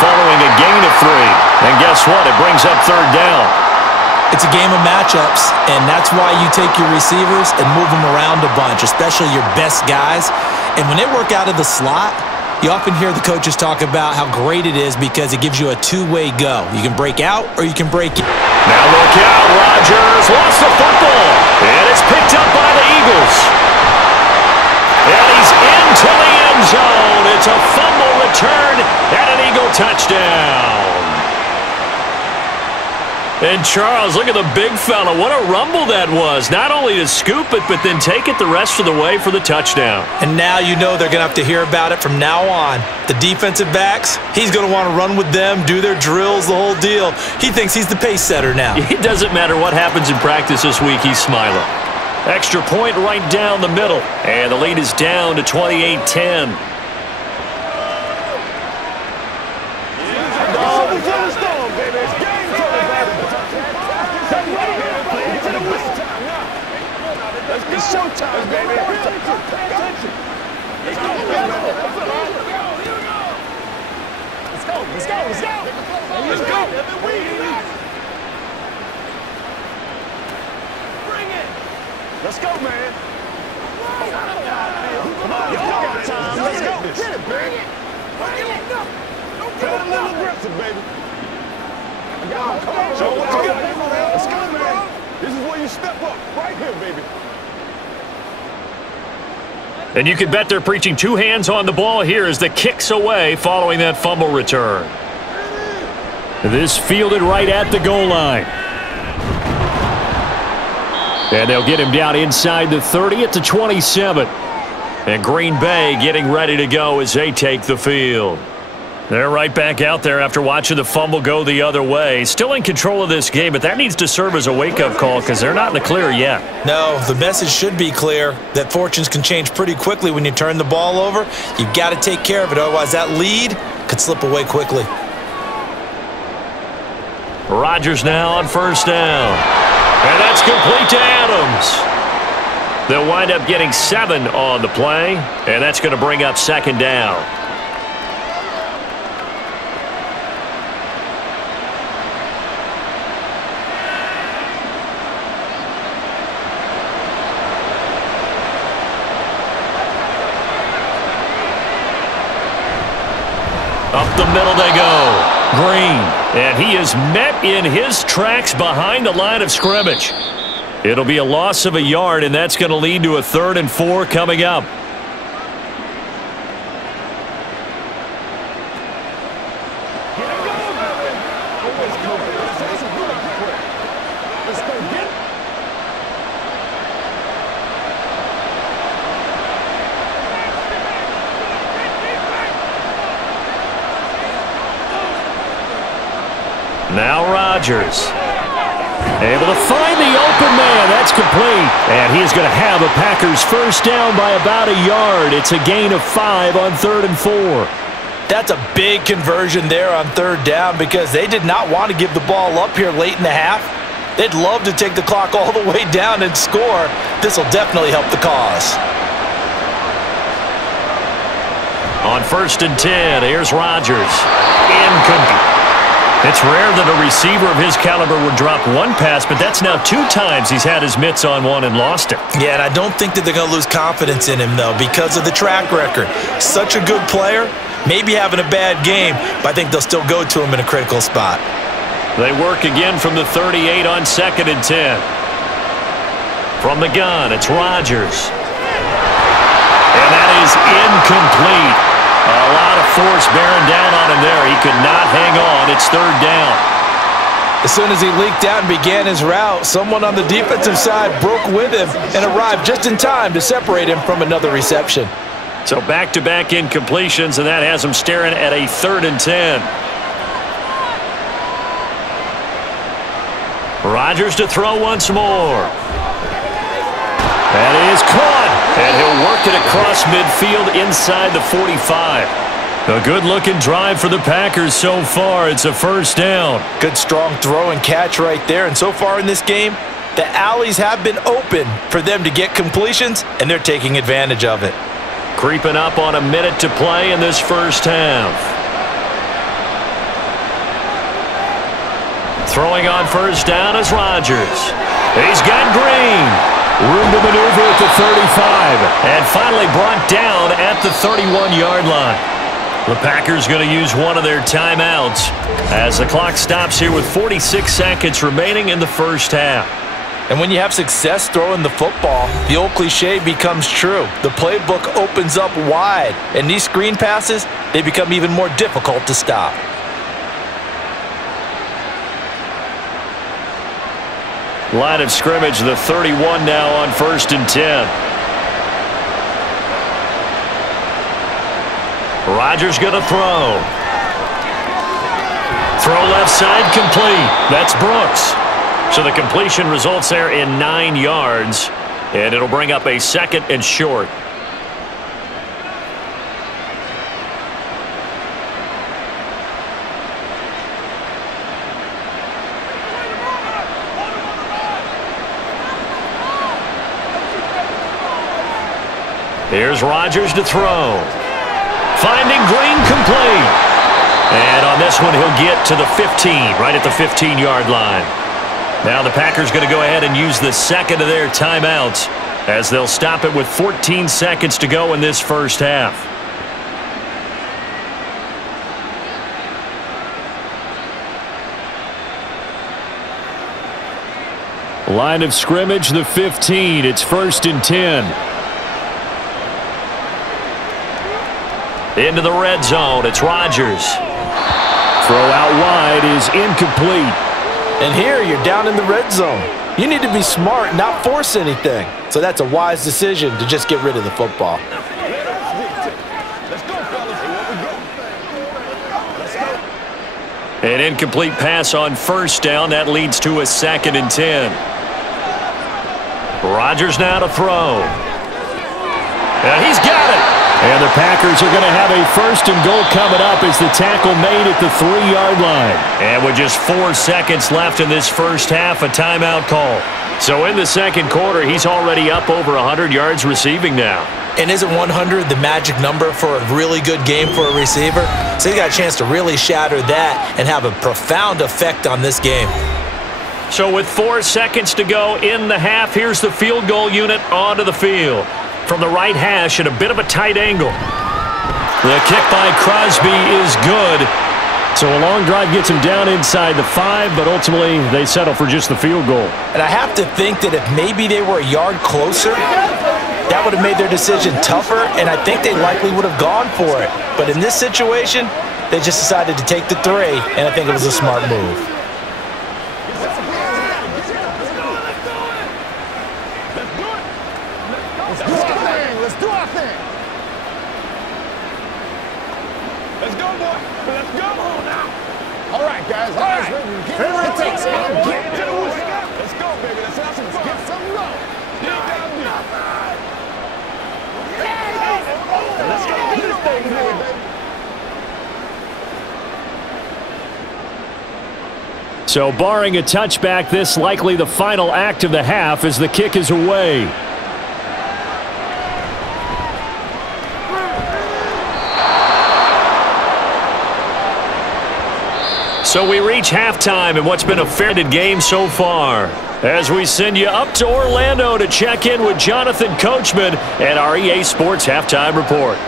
following a gain of 3. And guess what? It brings up 3rd down. It's a game of matchups, and that's why you take your receivers and move them around a bunch, especially your best guys. And when they work out of the slot, You often hear the coaches talk about how great it is because it gives you a two-way go. You can break out or you can break in. Now look out, Rodgers lost the football, and it's picked up by the Eagles. And he's into the end zone. It's a fumble return and an Eagle touchdown. And Charles, look at the big fella. What a rumble that was. Not only to scoop it, but then take it the rest of the way for the touchdown. And now you know they're going to have to hear about it from now on. The defensive backs, he's going to want to run with them, do their drills, the whole deal. He thinks he's the pace setter now. It doesn't matter what happens in practice this week, he's smiling. Extra point right down the middle. And the lead is down to 28-10. It's showtime, baby. Let's go. Bring it. Let's go, man. Come on, y'all got time. Let's go. Get it, bring it. Feel a little aggressive, baby. Come on, show what you got. Let's go, man. This is where you step up. Right here, baby. And you can bet they're preaching two hands on the ball here as the kick's away following that fumble return. This fielded right at the goal line. And they'll get him down inside the 30 at the 27. And Green Bay getting ready to go as they take the field. They're right back out there after watching the fumble go the other way. Still in control of this game, but that needs to serve as a wake-up call because they're not in the clear yet. No, the message should be clear that fortunes can change pretty quickly when you turn the ball over. You've got to take care of it, otherwise that lead could slip away quickly. Rodgers now on first down. And that's complete to Adams. They'll wind up getting 7 on the play, and that's going to bring up second down. Up the middle they go. Green. And he is met in his tracks behind the line of scrimmage. It'll be a loss of a yard, and that's going to lead to a 3rd and 4 coming up. Now Rodgers. Able to find the open man. That's complete. And he is going to have a Packers first down by about a yard. It's a gain of 5 on 3rd and 4. That's a big conversion there on 3rd down because they did not want to give the ball up here late in the half. They'd love to take the clock all the way down and score. This will definitely help the cause. On 1st and 10, here's Rodgers. Incomplete. It's rare that a receiver of his caliber would drop one pass, but that's now 2 times he's had his mitts on one and lost it. Yeah, and I don't think that they're going to lose confidence in him, though, because of the track record. Such a good player, maybe having a bad game, but I think they'll still go to him in a critical spot. They work again from the 38 on 2nd and 10. From the gun, it's Rodgers. And that is incomplete. A lot of force bearing down on him there. He could not hang on. It's 3rd down. As soon as he leaked out and began his route, someone on the defensive side broke with him and arrived just in time to separate him from another reception. So back-to-back incompletions, and that has him staring at a 3rd and 10. Rodgers to throw once more. That is caught, and he'll work it across midfield inside the 45. A good-looking drive for the Packers so far. It's a first down. Good, strong throw and catch right there. And so far in this game, the alleys have been open for them to get completions, and they're taking advantage of it. Creeping up on a minute to play in this first half. Throwing on first down is Rodgers. He's got Green. Room to maneuver at the 35. And finally brought down at the 31-yard line. The Packers going to use one of their timeouts as the clock stops here with 46 seconds remaining in the first half. And when you have success throwing the football, the old cliche becomes true. The playbook opens up wide, and these screen passes, they become even more difficult to stop. Line of scrimmage, the 31 now on 1st and 10. Rodgers going to throw. Throw left side, complete. That's Brooks. So the completion results there in 9 yards, and it'll bring up a 2nd and short. Here's Rodgers to throw. Finding Green, complete. And on this one, he'll get to the 15, right at the 15-yard line. Now the Packers going to go ahead and use the second of their timeouts as they'll stop it with 14 seconds to go in this first half. Line of scrimmage, the 15. It's 1st and 10. Into the red zone. It's Rodgers. Throw out wide is incomplete. And here you're down in the red zone. You need to be smart, not force anything. So that's a wise decision to just get rid of the football. An incomplete pass on 1st down. That leads to a 2nd and 10. Rodgers now to throw. And he's got it. And the Packers are going to have a 1st and goal coming up as the tackle made at the 3-yard line. And with just 4 seconds left in this first half, a timeout call. So in the second quarter, he's already up over 100 yards receiving now. And isn't 100 the magic number for a really good game for a receiver? So he got a chance to really shatter that and have a profound effect on this game. So with 4 seconds to go in the half, here's the field goal unit onto the field. From the right hash at a bit of a tight angle. The kick by Crosby is good. So a long drive gets him down inside the 5, but ultimately they settle for just the field goal. And I have to think that if maybe they were a yard closer, that would have made their decision tougher, and I think they likely would have gone for it. But in this situation, they just decided to take the 3, and I think it was a smart move. So barring a touchback, this likely the final act of the half as the kick is away. So we reach halftime in what's been a fair game so far, as we send you up to Orlando to check in with Jonathan Coachman and our EA Sports Halftime Report.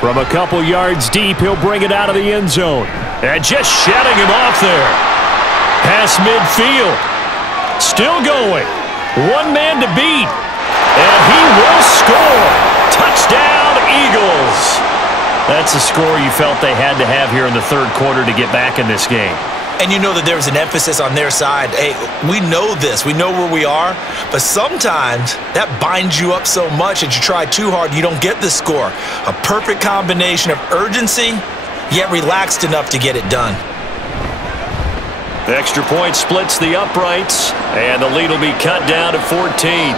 From a couple yards deep, he'll bring it out of the end zone. And just shutting him off there. Past midfield. Still going. One man to beat. And he will score. Touchdown, Eagles. That's a score you felt they had to have here in the third quarter to get back in this game. And you know that there was an emphasis on their side. Hey, we know this. We know where we are. But sometimes that binds you up so much that you try too hard, you don't get the score. A perfect combination of urgency, yet relaxed enough to get it done. The extra point splits the uprights, and the lead will be cut down to 14.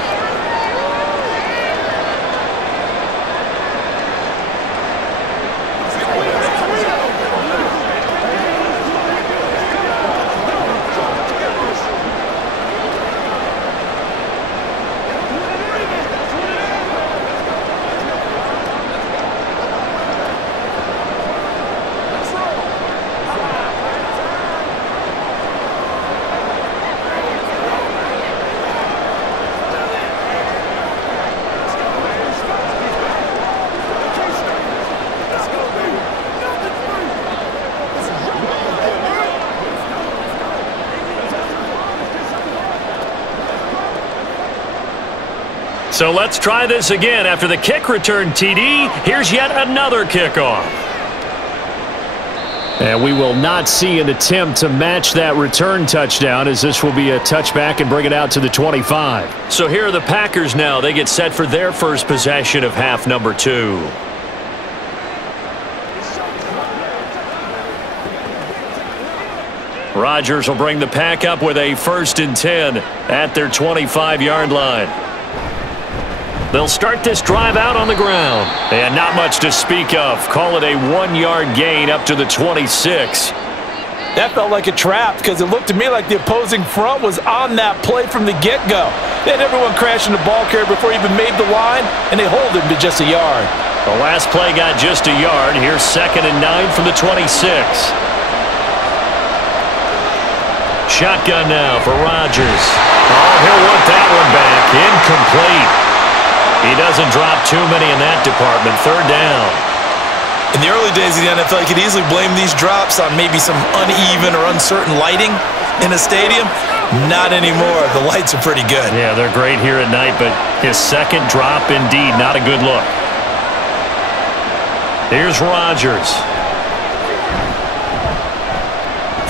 So let's try this again. After the kick return TD, here's yet another kickoff. And we will not see an attempt to match that return touchdown, as this will be a touchback and bring it out to the 25. So here are the Packers now. They get set for their first possession of half number 2. Rodgers will bring the pack up with a 1st and 10 at their 25-yard line. They'll start this drive out on the ground. And not much to speak of. Call it a 1-yard gain up to the 26. That felt like a trap because it looked to me like the opposing front was on that play from the get-go. They had everyone crashing the ball carrier before he even made the line, and they hold him to just a yard. The last play got just a yard. Here's 2nd and 9 from the 26. Shotgun now for Rodgers. Oh, he'll want that one back. Incomplete. He doesn't drop too many in that department. 3rd down. In the early days of the NFL, you could easily blame these drops on maybe some uneven or uncertain lighting in a stadium. Not anymore. The lights are pretty good. Yeah, they're great here at night, but his 2nd drop, indeed, not a good look. Here's Rodgers.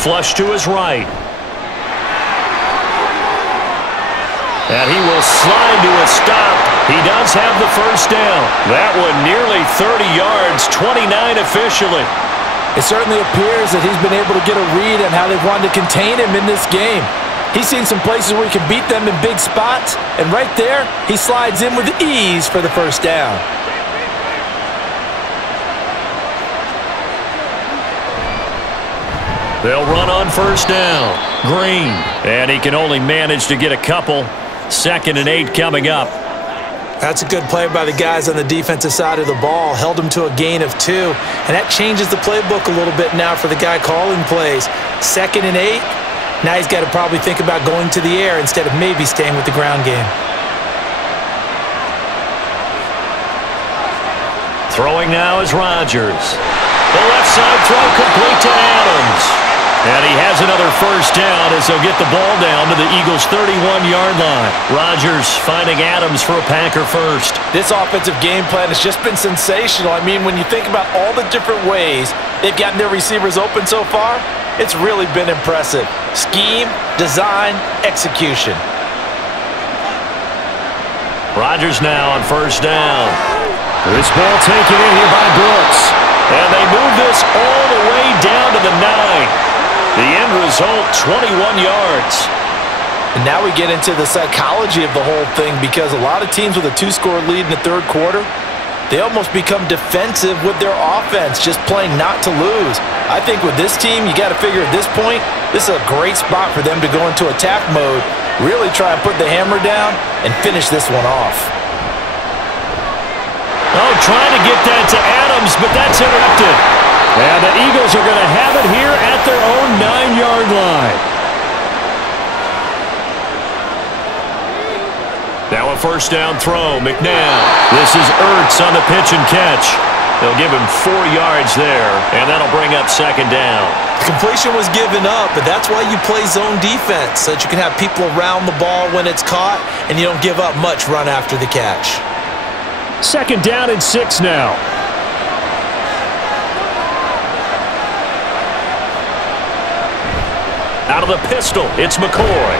Flush to his right. And he will slide to a stop. He does have the 1st down. That one nearly 30 yards, 29 officially. It certainly appears that he's been able to get a read on how they've wanted to contain him in this game. He's seen some places where he can beat them in big spots, and right there, he slides in with ease for the 1st down. They'll run on 1st down. Green. And he can only manage to get a couple. 2nd and 8 coming up. That's a good play by the guys on the defensive side of the ball. Held him to a gain of 2. And that changes the playbook a little bit now for the guy calling plays. 2nd and 8. Now he's got to probably think about going to the air instead of maybe staying with the ground game. Throwing now is Rodgers. The left side throw complete to Adams. And he has another 1st down as they'll get the ball down to the Eagles' 31-yard line. Rodgers finding Adams for a Packer 1st. This offensive game plan has just been sensational. I mean, when you think about all the different ways they've gotten their receivers open so far, it's really been impressive. Scheme, design, execution. Rodgers now on 1st down. This ball taken in here by Brooks. And they move this all the way down to the 9. The end result, 21 yards. And now we get into the psychology of the whole thing, because a lot of teams with a 2-score lead in the 3rd quarter, they almost become defensive with their offense, just playing not to lose. I think with this team, you got to figure at this point, this is a great spot for them to go into attack mode, really try and put the hammer down and finish this one off. Oh, trying to get that to Adams, but that's interrupted. And the Eagles are going to have it here at their own 9-yard line. Now a 1st down throw, McNabb. This is Ertz on the pitch and catch. They'll give him 4 yards there, and that'll bring up 2nd down. The completion was given up, but that's why you play zone defense, so that you can have people around the ball when it's caught, and you don't give up much run after the catch. 2nd down and 6 now. Out of the pistol, it's McCoy.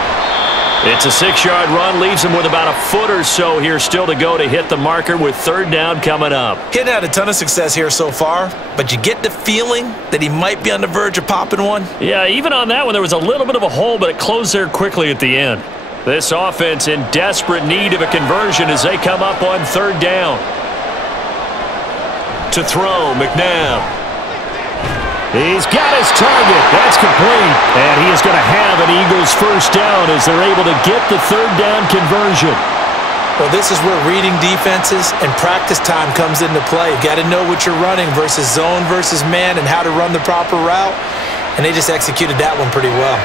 It's a 6-yard run, leaves him with about a foot or so here still to go to hit the marker with 3rd down coming up. He hadn't had a ton of success here so far, but you get the feeling that he might be on the verge of popping one. Yeah, even on that one, there was a little bit of a hole, but it closed there quickly at the end. This offense in desperate need of a conversion as they come up on 3rd down. To throw, McNabb. He's got his target. That's complete. And he is going to have an Eagles 1st down as they're able to get the 3rd down conversion. Well, this is where reading defenses and practice time comes into play. You've got to know what you're running versus zone versus man and how to run the proper route. And they just executed that one pretty well.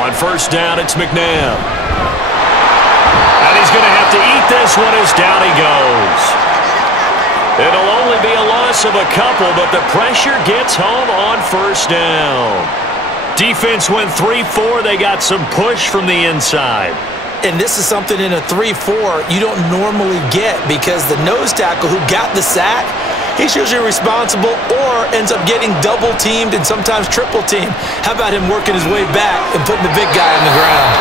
On 1st down, it's McNabb. And he's going to have to eat this one as down he goes. It'll only be a loss of a couple, but the pressure gets home on 1st down. Defense went 3-4. They got some push from the inside. And this is something in a 3-4 you don't normally get because the nose tackle who got the sack, he's usually responsible or ends up getting double-teamed and sometimes triple-teamed. How about him working his way back and putting the big guy on the ground?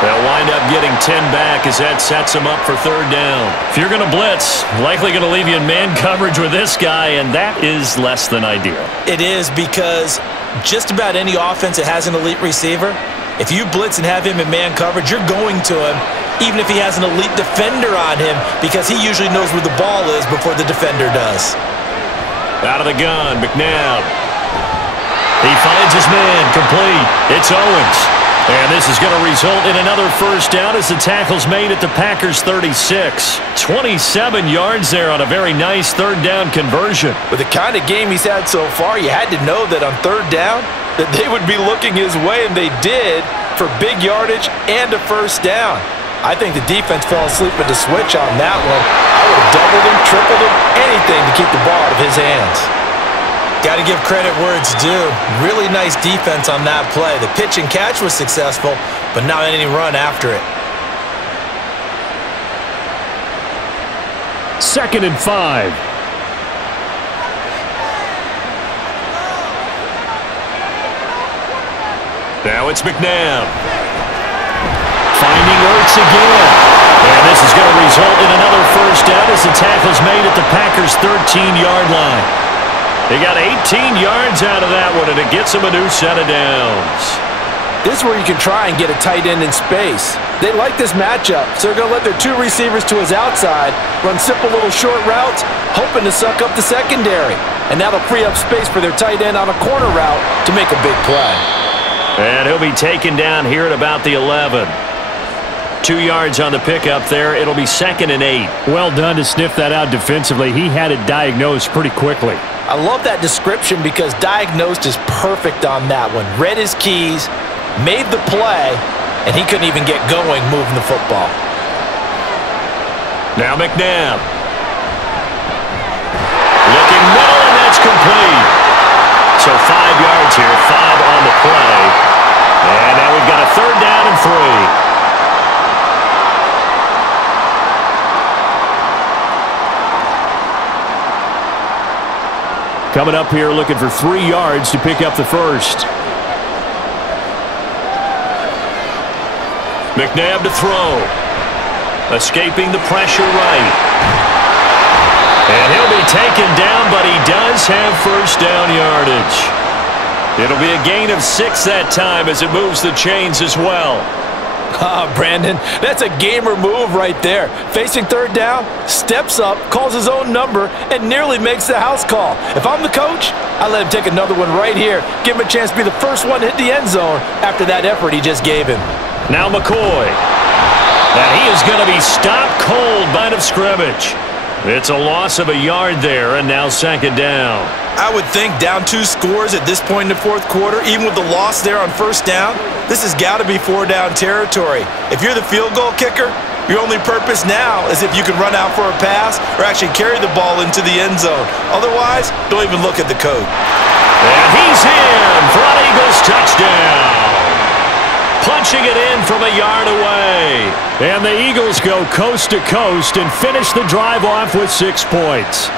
They'll wind up getting 10 back as that sets them up for third down. If you're going to blitz, likely going to leave you in man coverage with this guy, and that is less than ideal. It is because just about any offense that has an elite receiver, if you blitz and have him in man coverage, you're going to him, even if he has an elite defender on him, because he usually knows where the ball is before the defender does. Out of the gun, McNabb. He finds his man, complete. It's Owens. And this is going to result in another first down as the tackle's made at the Packers' 36. 27 yards there on a very nice third down conversion. With the kind of game he's had so far, you had to know that on third down that they would be looking his way, and they did for big yardage and a first down. I think the defense fell asleep with the switch on that one. I would have doubled him, tripled him, anything to keep the ball out of his hands. Got to give credit where it's due. Really nice defense on that play. The pitch and catch was successful, but not any run after it. 2nd and 5. Now it's McNabb. Finding Ertz again. And this is going to result in another first down as the tackle's made at the Packers' 13-yard line. They got 18 yards out of that one, and it gets them a new set of downs. This is where you can try and get a tight end in space. They like this matchup, so they're going to let their two receivers to his outside run simple little short routes, hoping to suck up the secondary. And that'll free up space for their tight end on a corner route to make a big play. And he'll be taken down here at about the 11. 2 yards on the pickup there. It'll be 2nd and 8. Well done to sniff that out defensively. He had it diagnosed pretty quickly. I love that description because diagnosed is perfect on that one. Read his keys, made the play, and he couldn't even get going moving the football. Now McNabb. Looking middle, and that's complete. So 5 yards here, 5 on the play. And now we've got a third down and 3. Coming up here looking for 3 yards to pick up the first. McNabb to throw. Escaping the pressure right. And he'll be taken down, but he does have first down yardage. It'll be a gain of 6 that time as it moves the chains as well. Brandon, that's a gamer move right there. Facing third down, steps up, calls his own number, and nearly makes the house call. If I'm the coach, I let him take another one right here. Give him a chance to be the first one to hit the end zone after that effort he just gave him. Now McCoy. And he is going to be stopped cold by the scrimmage. It's a loss of a yard there, and now 2nd down. I would think down 2 scores at this point in the fourth quarter, even with the loss there on first down, this has got to be 4-down territory. If you're the field goal kicker, your only purpose now is if you can run out for a pass or actually carry the ball into the end zone. Otherwise, don't even look at the code. And he's in for an Eagles touchdown. Punching it in from a yard away. And the Eagles go coast to coast and finish the drive off with 6 points.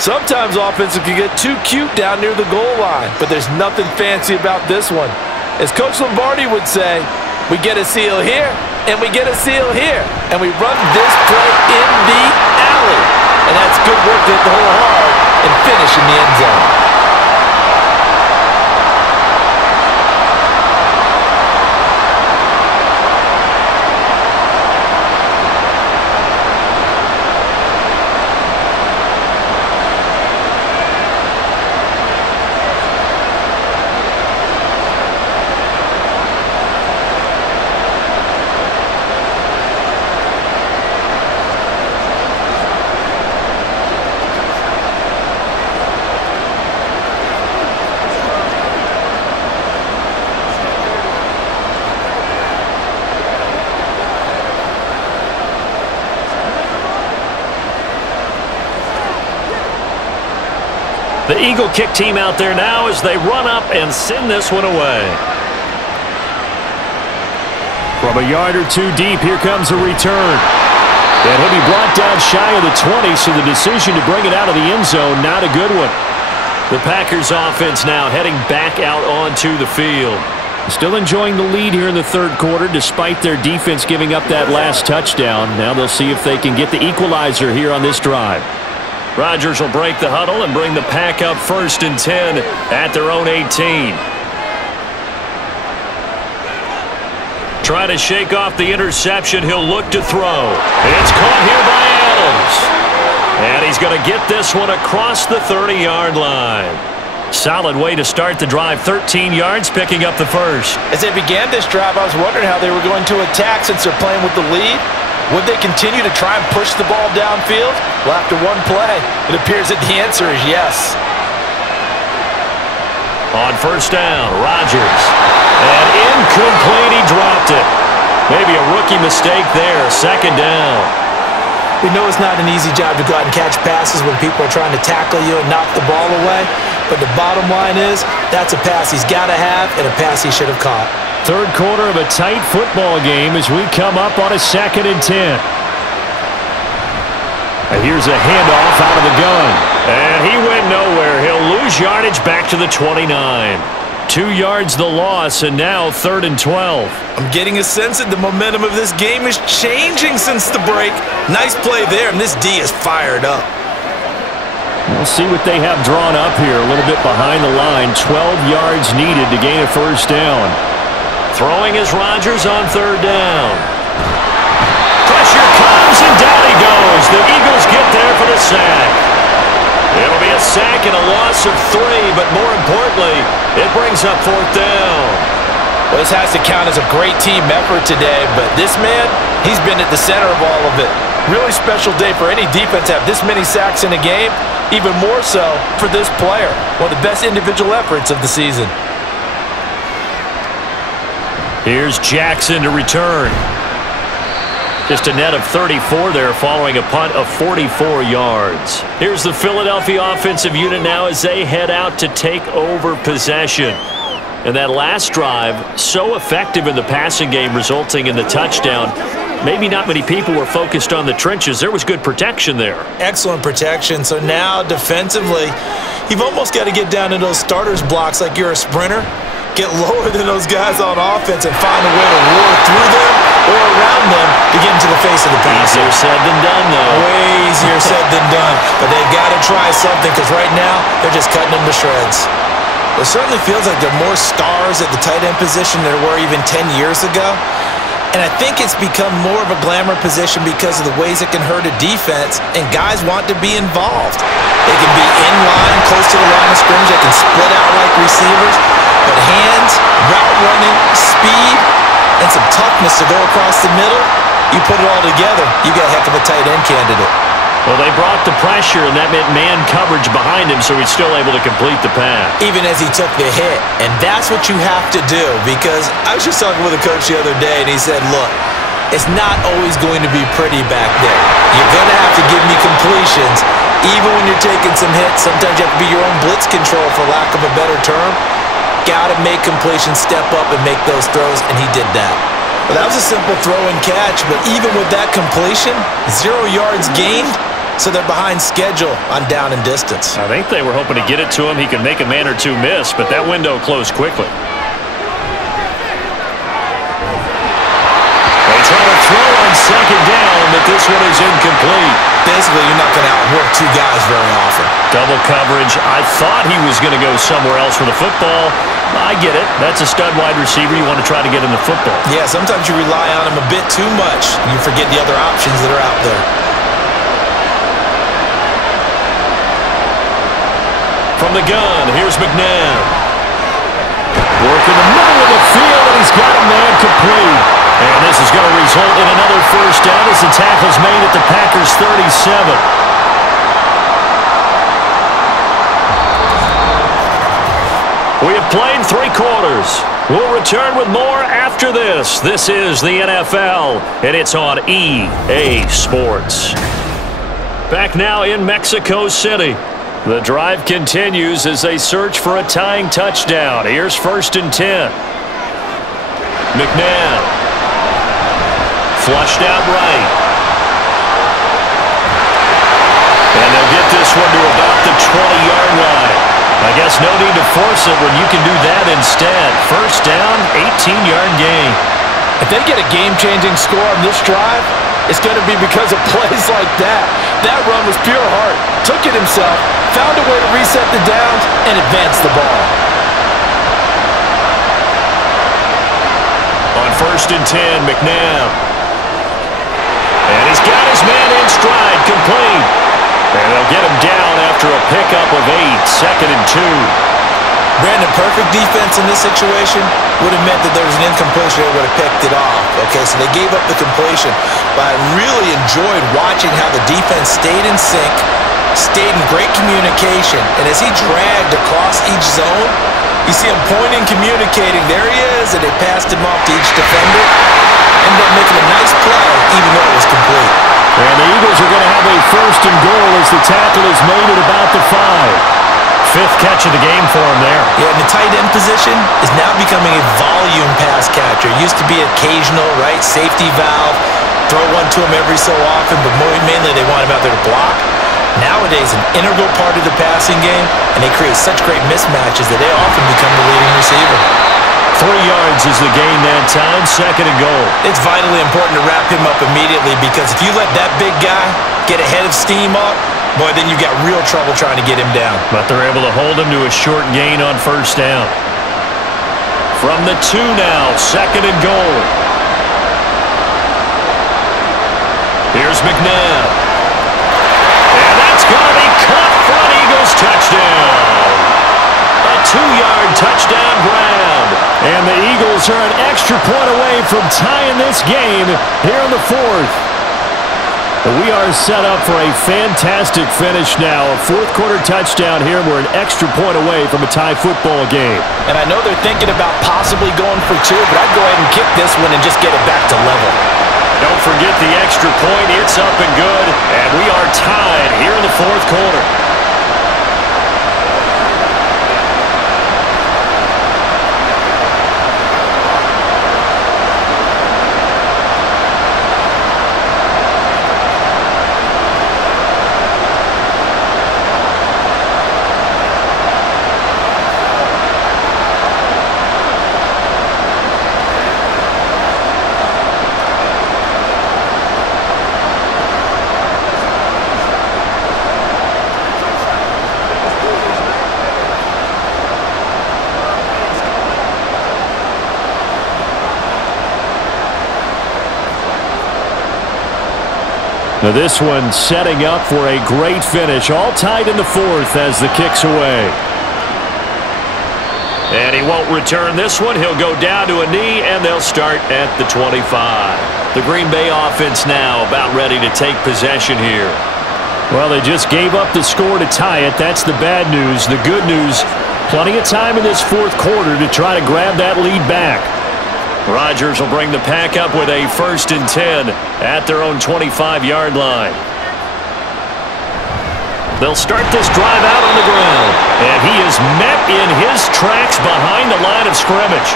Sometimes offenses can get too cute down near the goal line, but there's nothing fancy about this one. As Coach Lombardi would say, we get a seal here, and we get a seal here, and we run this play in the alley. And that's good work to hit the hole hard and finish in the end zone. The Eagle kick team out there now as they run up and send this one away. From a yard or two deep, here comes a return. And he'll be brought down shy of the 20, so the decision to bring it out of the end zone, not a good one. The Packers offense now heading back out onto the field. Still enjoying the lead here in the third quarter despite their defense giving up that last touchdown. Now they'll see if they can get the equalizer here on this drive. Rodgers will break the huddle and bring the Pack up 1st and 10 at their own 18. Trying to shake off the interception. He'll look to throw. It's caught here by Adams. And he's going to get this one across the 30-yard line. Solid way to start the drive. 13 yards, picking up the first. As they began this drive, I was wondering how they were going to attack since they're playing with the lead. Would they continue to try and push the ball downfield? Well, after one play, it appears that the answer is yes. On 1st down, Rodgers. And incomplete, he dropped it. Maybe a rookie mistake there. 2nd down. We know it's not an easy job to go out and catch passes when people are trying to tackle you and knock the ball away. But the bottom line is, that's a pass he's got to have and a pass he should have caught. Third quarter of a tight football game as we come up on a 2nd and 10. And here's a handoff out of the gun. And he went nowhere. He'll lose yardage back to the 29. 2 yards the loss, and now 3rd and 12. I'm getting a sense that the momentum of this game is changing since the break. Nice play there, and this D is fired up. We'll see what they have drawn up here. A little bit behind the line. 12 yards needed to gain a 1st down. Throwing is Rodgers on 3rd down. Pressure comes, and down he goes. The Eagles get there for the sack. It'll be a sack and a loss of 3, but more importantly, it brings up 4th down. Well, this has to count as a great team effort today, but this man, he's been at the center of all of it. Really special day for any defense to have this many sacks in a game, even more so for this player. One of the best individual efforts of the season. Here's Jackson to return. Just a net of 34 there following a punt of 44 yards. Here's the Philadelphia offensive unit now as they head out to take over possession. And that last drive, so effective in the passing game, resulting in the touchdown. Maybe not many people were focused on the trenches. There was good protection there. Excellent protection. So now defensively, you've almost got to get down to those starters blocks like you're a sprinter. Get lower than those guys on offense and find a way to roar through them or around them to get into the face of the passer. Easier said than done, though. Way easier said than done. But they've got to try something because right now they're just cutting them to shreds. It certainly feels like there are more stars at the tight end position than there were even 10 years ago. And I think it's become more of a glamour position because of the ways it can hurt a defense, and guys want to be involved. They can be in line, close to the line of scrimmage. They can split out like receivers. But hands, route running, speed, and some toughness to go across the middle, you put it all together, you got a heck of a tight end candidate. Well, they brought the pressure, and that meant man coverage behind him, so he's still able to complete the pass. Even as he took the hit. And that's what you have to do, because I was just talking with a coach the other day, and he said, look, it's not always going to be pretty back there. You're going to have to give me completions. Even when you're taking some hits, sometimes you have to be your own blitz control, for lack of a better term. Got to make completions, step up, and make those throws, and he did that. Well, that was a simple throw and catch, but even with that completion, 0 yards gained, so they're behind schedule on down and distance. I think they were hoping to get it to him. He could make a man or two miss, but that window closed quickly. They try to throw on 2nd down, but this one is incomplete. Basically, you're not going to outwork 2 guys very often. Double coverage. I thought he was going to go somewhere else for the football. I get it. That's a stud wide receiver. You want to try to get him the football. Yeah, sometimes you rely on him a bit too much. You forget the other options that are out there. From the gun, here's McNabb. Working the middle of the field, and he's got a man complete. And this is going to result in another 1st down as the tackle's made at the Packers' 37. We have played 3 quarters. We'll return with more after this. This is the NFL, and it's on EA Sports. Back now in Mexico City. The drive continues as they search for a tying touchdown. Here's 1st and 10. McNabb. Flushed out right. And they'll get this one to about the 20-yard line. I guess no need to force it when you can do that instead. 1st down, 18-yard gain. If they get a game-changing score on this drive, it's going to be because of plays like that. That run was pure heart. Took it himself, found a way to reset the downs, and advance the ball. On 1st and 10, McNabb. And he's got his man in stride, complete. And they'll get him down after a pickup of 8, 2nd and 2. Brandon, perfect defense in this situation would have meant that there was an incompletion. They would have picked it off. Okay, so they gave up the completion. But I really enjoyed watching how the defense stayed in sync, stayed in great communication. And as he dragged across each zone, you see him pointing, communicating. There he is, and they passed him off to each defender. Ended up making a nice play, even though it was complete. And the Eagles are going to have a 1st and goal as the tackle is made at about the 5. 5th catch of the game for him there. Yeah, and the tight end position is now becoming a volume pass catcher. It used to be occasional, right? Safety valve, throw one to him every so often, but mainly they want him out there to block. Nowadays, an integral part of the passing game, and they create such great mismatches that they often become the leading receiver. 3 yards is the gain that time, 2nd and goal. It's vitally important to wrap him up immediately because if you let that big guy get ahead of steam up, boy, then you've got real trouble trying to get him down. But they're able to hold him to a short gain on 1st down. From the 2 now, 2nd and goal. Here's McNabb. And that's going to be caught for an Eagles touchdown. A 2-yard touchdown grab. And the Eagles are an extra point away from tying this game here in the 4th. We are set up for a fantastic finish now. A 4th quarter touchdown here. We're an extra point away from a tie football game. And I know they're thinking about possibly going for 2, but I'd go ahead and kick this one and just get it back to level. Don't forget the extra point. It's up and good. And we are tied here in the 4th quarter. Now this one setting up for a great finish. All tied in the 4th as the kick's away. And he won't return this one. He'll go down to a knee, and they'll start at the 25. The Green Bay offense now about ready to take possession here. Well, they just gave up the score to tie it. That's the bad news. The good news, plenty of time in this 4th quarter to try to grab that lead back. Rodgers will bring the pack up with a 1st and 10 at their own 25-yard line. They'll start this drive out on the ground. And he is met in his tracks behind the line of scrimmage.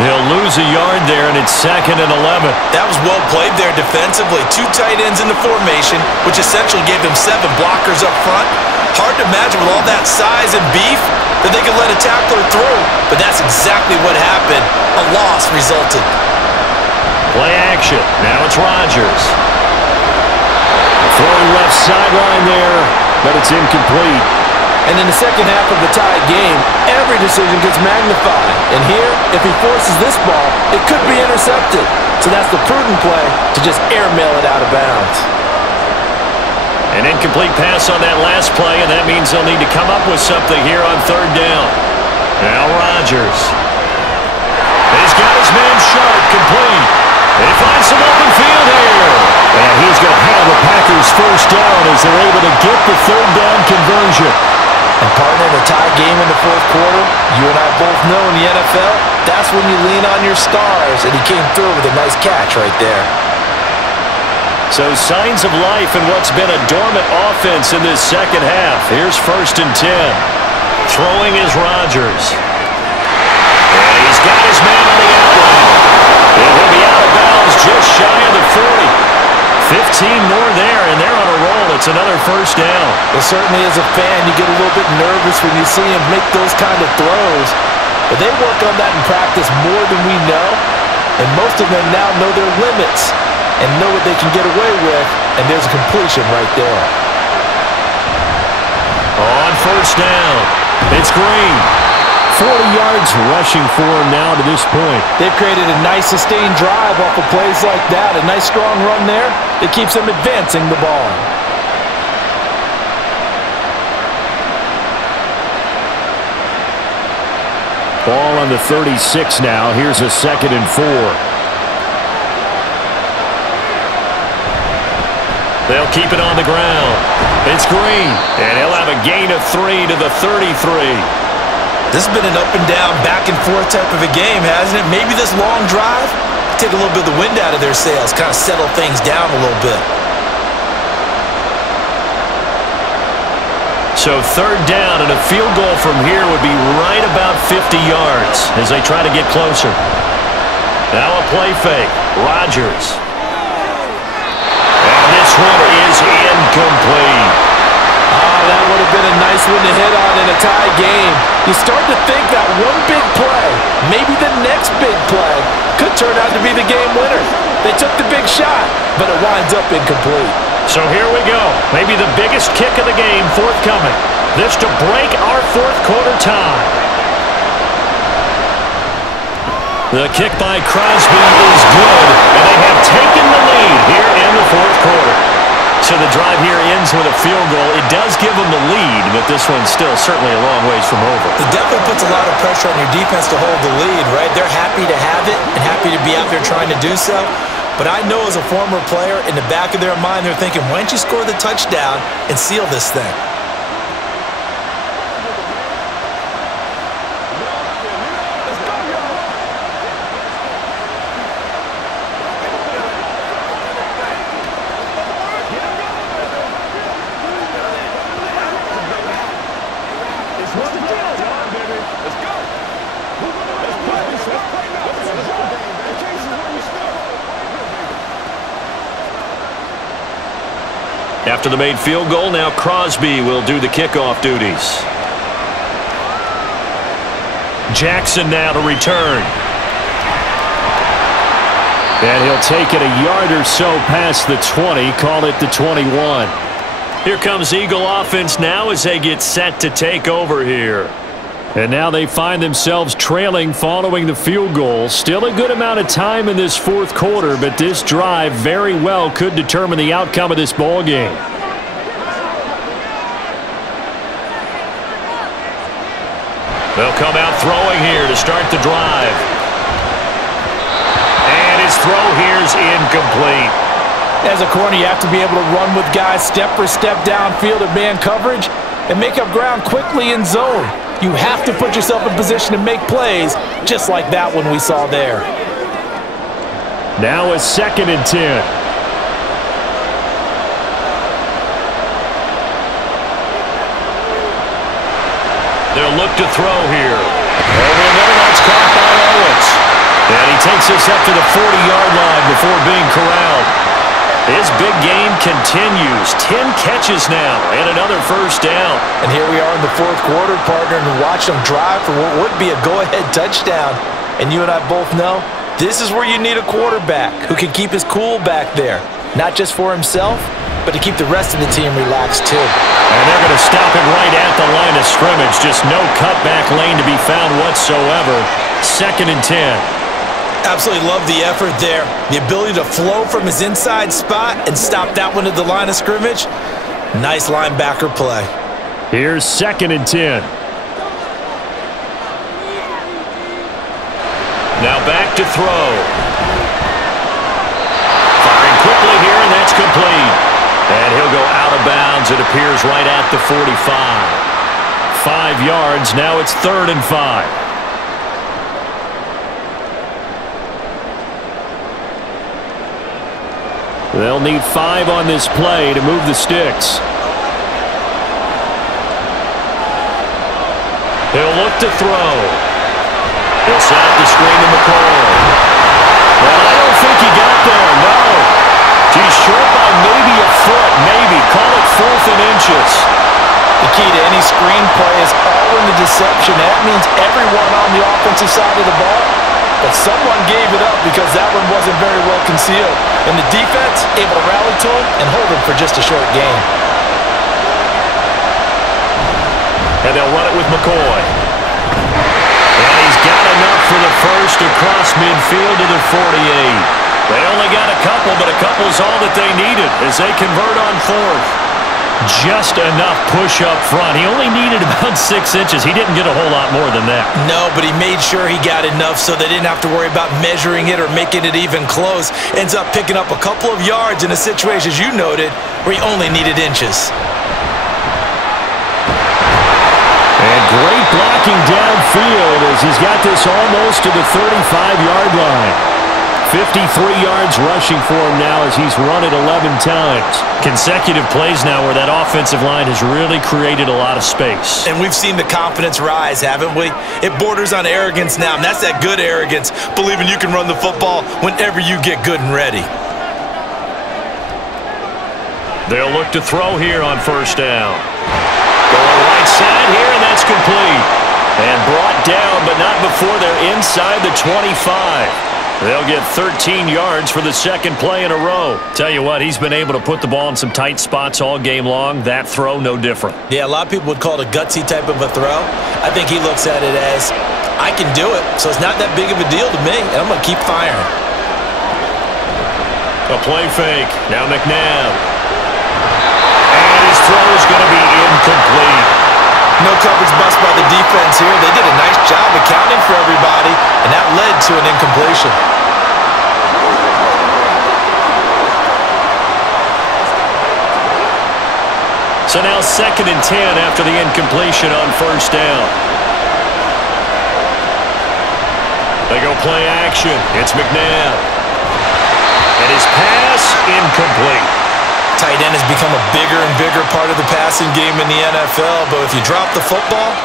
He'll lose a yard there, and it's 2nd and 11. That was well played there defensively. 2 tight ends in the formation, which essentially gave them 7 blockers up front. Hard to imagine with all that size and beef that they could let a tackler through. But that's exactly what happened. A loss resulted. Play action. Now it's Rodgers. Throwing left sideline there, but it's incomplete. And in the second half of the tied game, every decision gets magnified. And here, if he forces this ball, it could be intercepted. So that's the prudent play to just airmail it out of bounds. An incomplete pass on that last play, and that means they'll need to come up with something here on 3rd down. Now Rodgers. He's got his man sharp, complete. He finds some open field here. And he's going to have the Packers 1st down as they're able to get the 3rd down conversion. And partner, in a tie game in the 4th quarter, you and I both know in the NFL, that's when you lean on your stars. And he came through with a nice catch right there. So signs of life in what's been a dormant offense in this second half. Here's 1st and 10. Throwing is Rodgers. And he's got his man on the outline. And he'll be out of bounds just shy of the 40. 15 more there, and they're on a roll. It's another 1st down. Well, certainly as a fan, you get a little bit nervous when you see him make those kind of throws. But they work on that in practice more than we know. And most of them now know their limits and know what they can get away with, and there's a completion right there. On 1st down, it's Green. 40 yards rushing for him now to this point. They've created a nice sustained drive off of plays like that. A nice strong run there. It keeps them advancing the ball. Ball on the 36 now. Here's a 2nd and 4. They'll keep it on the ground. It's Green, and he'll have a gain of 3 to the 33. This has been an up and down, back and forth type of a game, hasn't it? Maybe this long drive, take a little bit of the wind out of their sails, kind of settle things down a little bit. So 3rd down, and a field goal from here would be right about 50 yards as they try to get closer. Now a play fake. Rodgers. This one is incomplete. That would have been a nice one to hit on in a tie game. You start to think that one big play, maybe the next big play, could turn out to be the game winner. They took the big shot, but it winds up incomplete. So here we go. Maybe the biggest kick of the game forthcoming. This to break our 4th quarter tie. The kick by Crosby is good, and they have taken the lead here in the 4th quarter. So the drive here ends with a field goal. It does give them the lead, but this one's still certainly a long ways from over. It definitely puts a lot of pressure on your defense to hold the lead, right? They're happy to have it and happy to be out there trying to do so. But I know as a former player, in the back of their mind, they're thinking, why don't you score the touchdown and seal this thing? After the made field goal, now Crosby will do the kickoff duties. Jackson now to return. And he'll take it a yard or so past the 20, call it the 21. Here comes Eagle offense now as they get set to take over here. And now they find themselves trailing following the field goal. Still a good amount of time in this 4th quarter, but this drive very well could determine the outcome of this ball game. They'll come out throwing here to start the drive. And his throw here's incomplete. As a corner, you have to be able to run with guys step for step downfield in man coverage and make up ground quickly in zone. You have to put yourself in position to make plays, just like that one we saw there. Now a 2nd and 10. They'll look to throw here. Over the middle, that's caught by Owens. And he takes this up to the 40-yard line before being corralled. His big game continues. 10 catches now and another 1st down. And here we are in the 4th quarter, partner, and watch them drive for what would be a go-ahead touchdown. And you and I both know this is where you need a quarterback who can keep his cool back there. Not just for himself, but to keep the rest of the team relaxed too. And they're going to stop him right at the line of scrimmage. Just no cutback lane to be found whatsoever. 2nd and 10. Absolutely love the effort there. The ability to flow from his inside spot and stop that one at the line of scrimmage. Nice linebacker play. Here's 2nd and 10. Now back to throw. Firing quickly here, and that's complete. And he'll go out of bounds. It appears right at the 45. 5 yards. Now it's 3rd and 5. They'll need 5 on this play to move the sticks. He'll look to throw. He'll set up the screen to McCoy. Well, I don't think he got there, no. He's short by maybe a foot, maybe. Call it 4th and inches. The key to any screen play is all in the deception. That means everyone on the offensive side of the ball. But someone gave it up because that one wasn't very well concealed. And the defense able to rally to him and hold him for just a short gain. And they'll run it with McCoy. And he's got enough for the first across midfield to the 48. They only got a couple, but a couple's all that they needed as they convert on 4th. Just enough push up front. He only needed about 6 inches. He didn't get a whole lot more than that. No, but he made sure he got enough so they didn't have to worry about measuring it or making it even close. Ends up picking up a couple of yards in a situation, as you noted, where he only needed inches. And great blocking downfield as he's got this almost to the 35-yard line. 53 yards rushing for him now as he's run it 11 times. Consecutive plays now where that offensive line has really created a lot of space. And we've seen the confidence rise, haven't we? It borders on arrogance now, and that's that good arrogance, believing you can run the football whenever you get good and ready. They'll look to throw here on 1st down. Going right side here, and that's complete. And brought down, but not before they're inside the 25. They'll get 13 yards for the 2nd play in a row. Tell you what, he's been able to put the ball in some tight spots all game long. That throw, no different. Yeah, a lot of people would call it a gutsy type of a throw. I think he looks at it as, I can do it, so it's not that big of a deal to me, and I'm going to keep firing. A play fake. Now McNabb. And his throw is going to be incomplete. No coverage bust by the defense here. They did a nice job accounting for everybody, and that led to an incompletion. So now 2nd and 10 after the incompletion on 1st down. They go play action. It's McNabb. And his pass incomplete. Tight end has become a bigger and bigger part of the passing game in the NFL, but if you drop the football,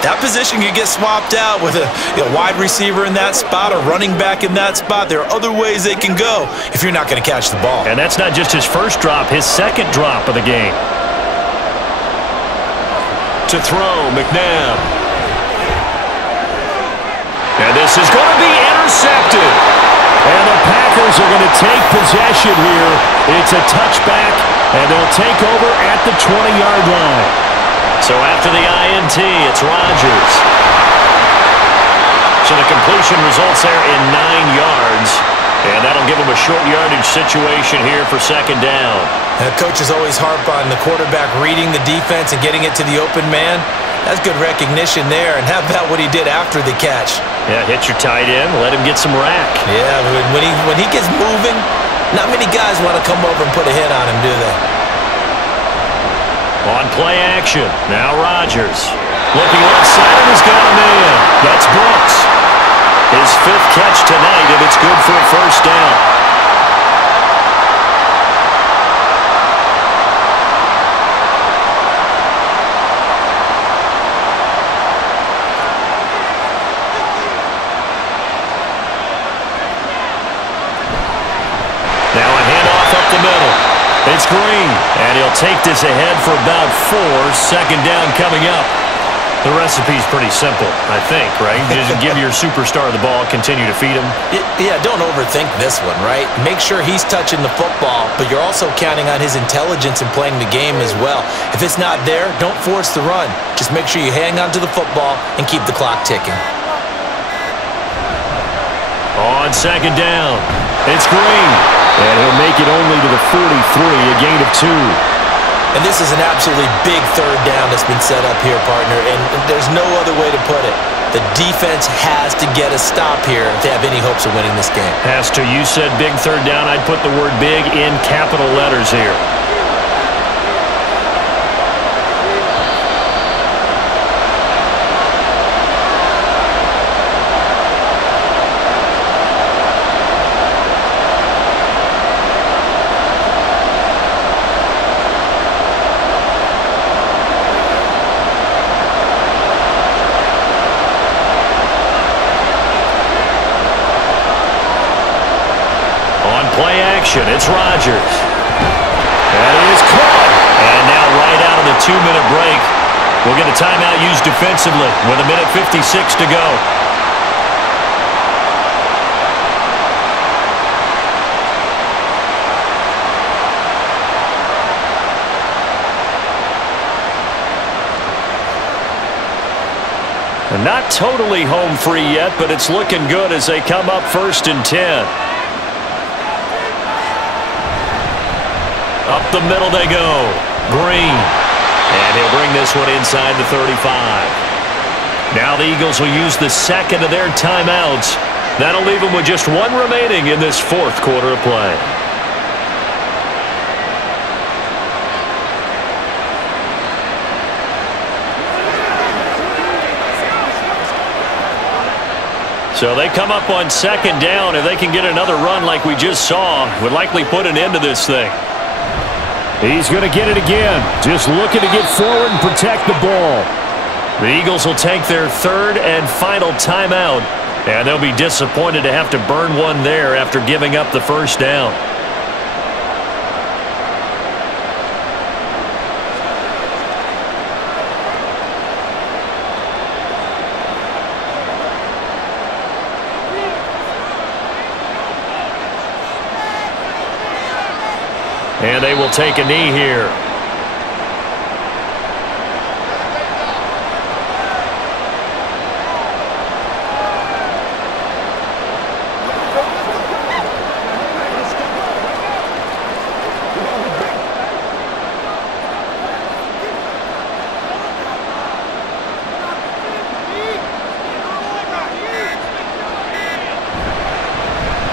that position can get swapped out with a wide receiver in that spot, a running back in that spot. There are other ways they can go if you're not going to catch the ball. And that's not just his first drop, his 2nd drop of the game. To throw, McNabb. And this is going to be intercepted. And the Packers are going to take possession here. It's a touchback, and they'll take over at the 20-yard line. So after the INT, it's Rodgers. So the completion results there in 9 yards. And that'll give them a short yardage situation here for 2nd down. And the coaches always harp on the quarterback reading the defense and getting it to the open man. That's good recognition there. And how about what he did after the catch? Yeah, hit your tight end, let him get some rack. Yeah, when he gets moving, not many guys want to come over and put a hit on him, do they? On play action, now Rodgers. Looking left side, and he's got a man. That's Brooks. His 5th catch tonight, and it's good for a 1st down. Now a handoff up the middle. It's Green, and he'll take this ahead for about 4. 2nd down coming up. The recipe's pretty simple, I think, right? Just give your superstar the ball, continue to feed him. Yeah, don't overthink this one, right? Make sure he's touching the football, but you're also counting on his intelligence in playing the game as well. If it's not there, don't force the run. Just make sure you hang on to the football and keep the clock ticking. On 2nd down, it's Green, and he'll make it only to the 43, a gain of 2. And this is an absolutely big 3rd down that's been set up here, partner, and there's no other way to put it. The defense has to get a stop here if they have any hopes of winning this game. Has to. You said big 3rd down. I'd put the word big in capital letters here. possession. It's Rodgers. That is caught. And now right out of the 2-minute break, we'll get a timeout used defensively with 1:56 to go. Not totally home free yet, but it's looking good as they come up 1st and 10. Up the middle they go. Green. And he'll bring this one inside the 35. Now the Eagles will use the second of their timeouts. That'll leave them with just one remaining in this 4th quarter of play. So they come up on 2nd down. If they can get another run like we just saw, would likely put an end to this thing. He's going to get it again. Just looking to get forward and protect the ball. The Eagles will take their 3rd and final timeout, and they'll be disappointed to have to burn one there after giving up the 1st down. And they will take a knee here.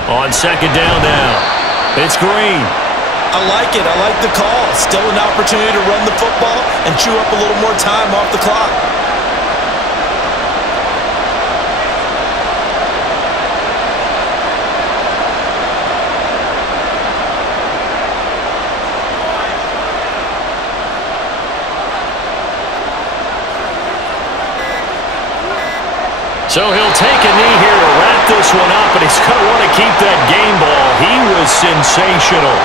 On 2nd down now, it's Green. I like it. I like the call. Still an opportunity to run the football and chew up a little more time off the clock. So he'll take a knee here to wrap this one up, and he's going to want to keep that game ball. He was sensational.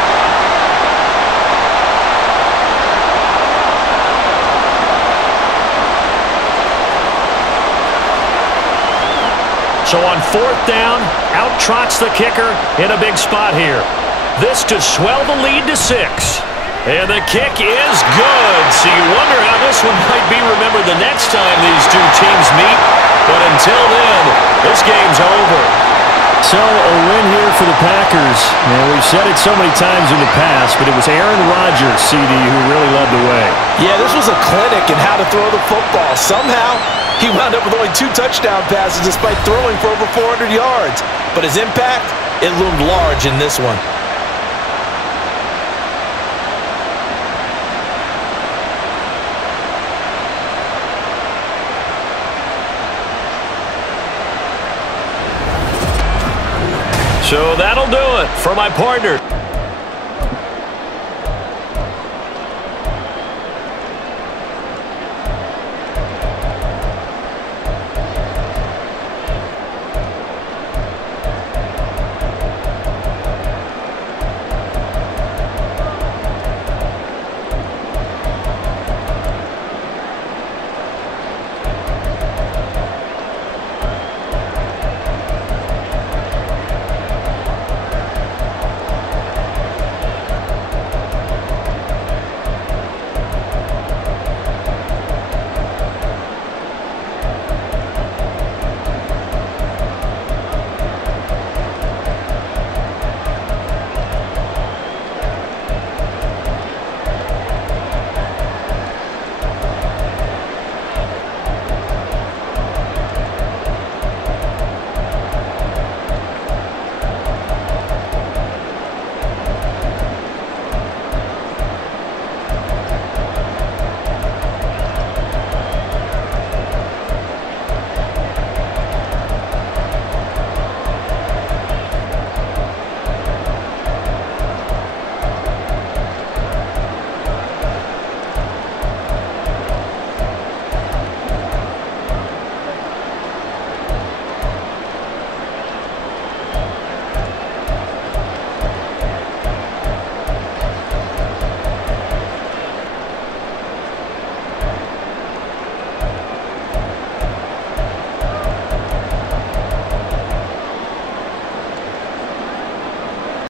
So on 4th down, out trots the kicker in a big spot here. This to swell the lead to 6. And the kick is good. So you wonder how this one might be remembered the next time these two teams meet. But until then, this game's over. So a win here for the Packers. And we've said it so many times in the past, but it was Aaron Rodgers, CD, who really led the way. Yeah, this was a clinic in how to throw the football. Somehow, he wound up with only 2 touchdown passes despite throwing for over 400 yards. But his impact, it loomed large in this one. So that'll do it for my partner.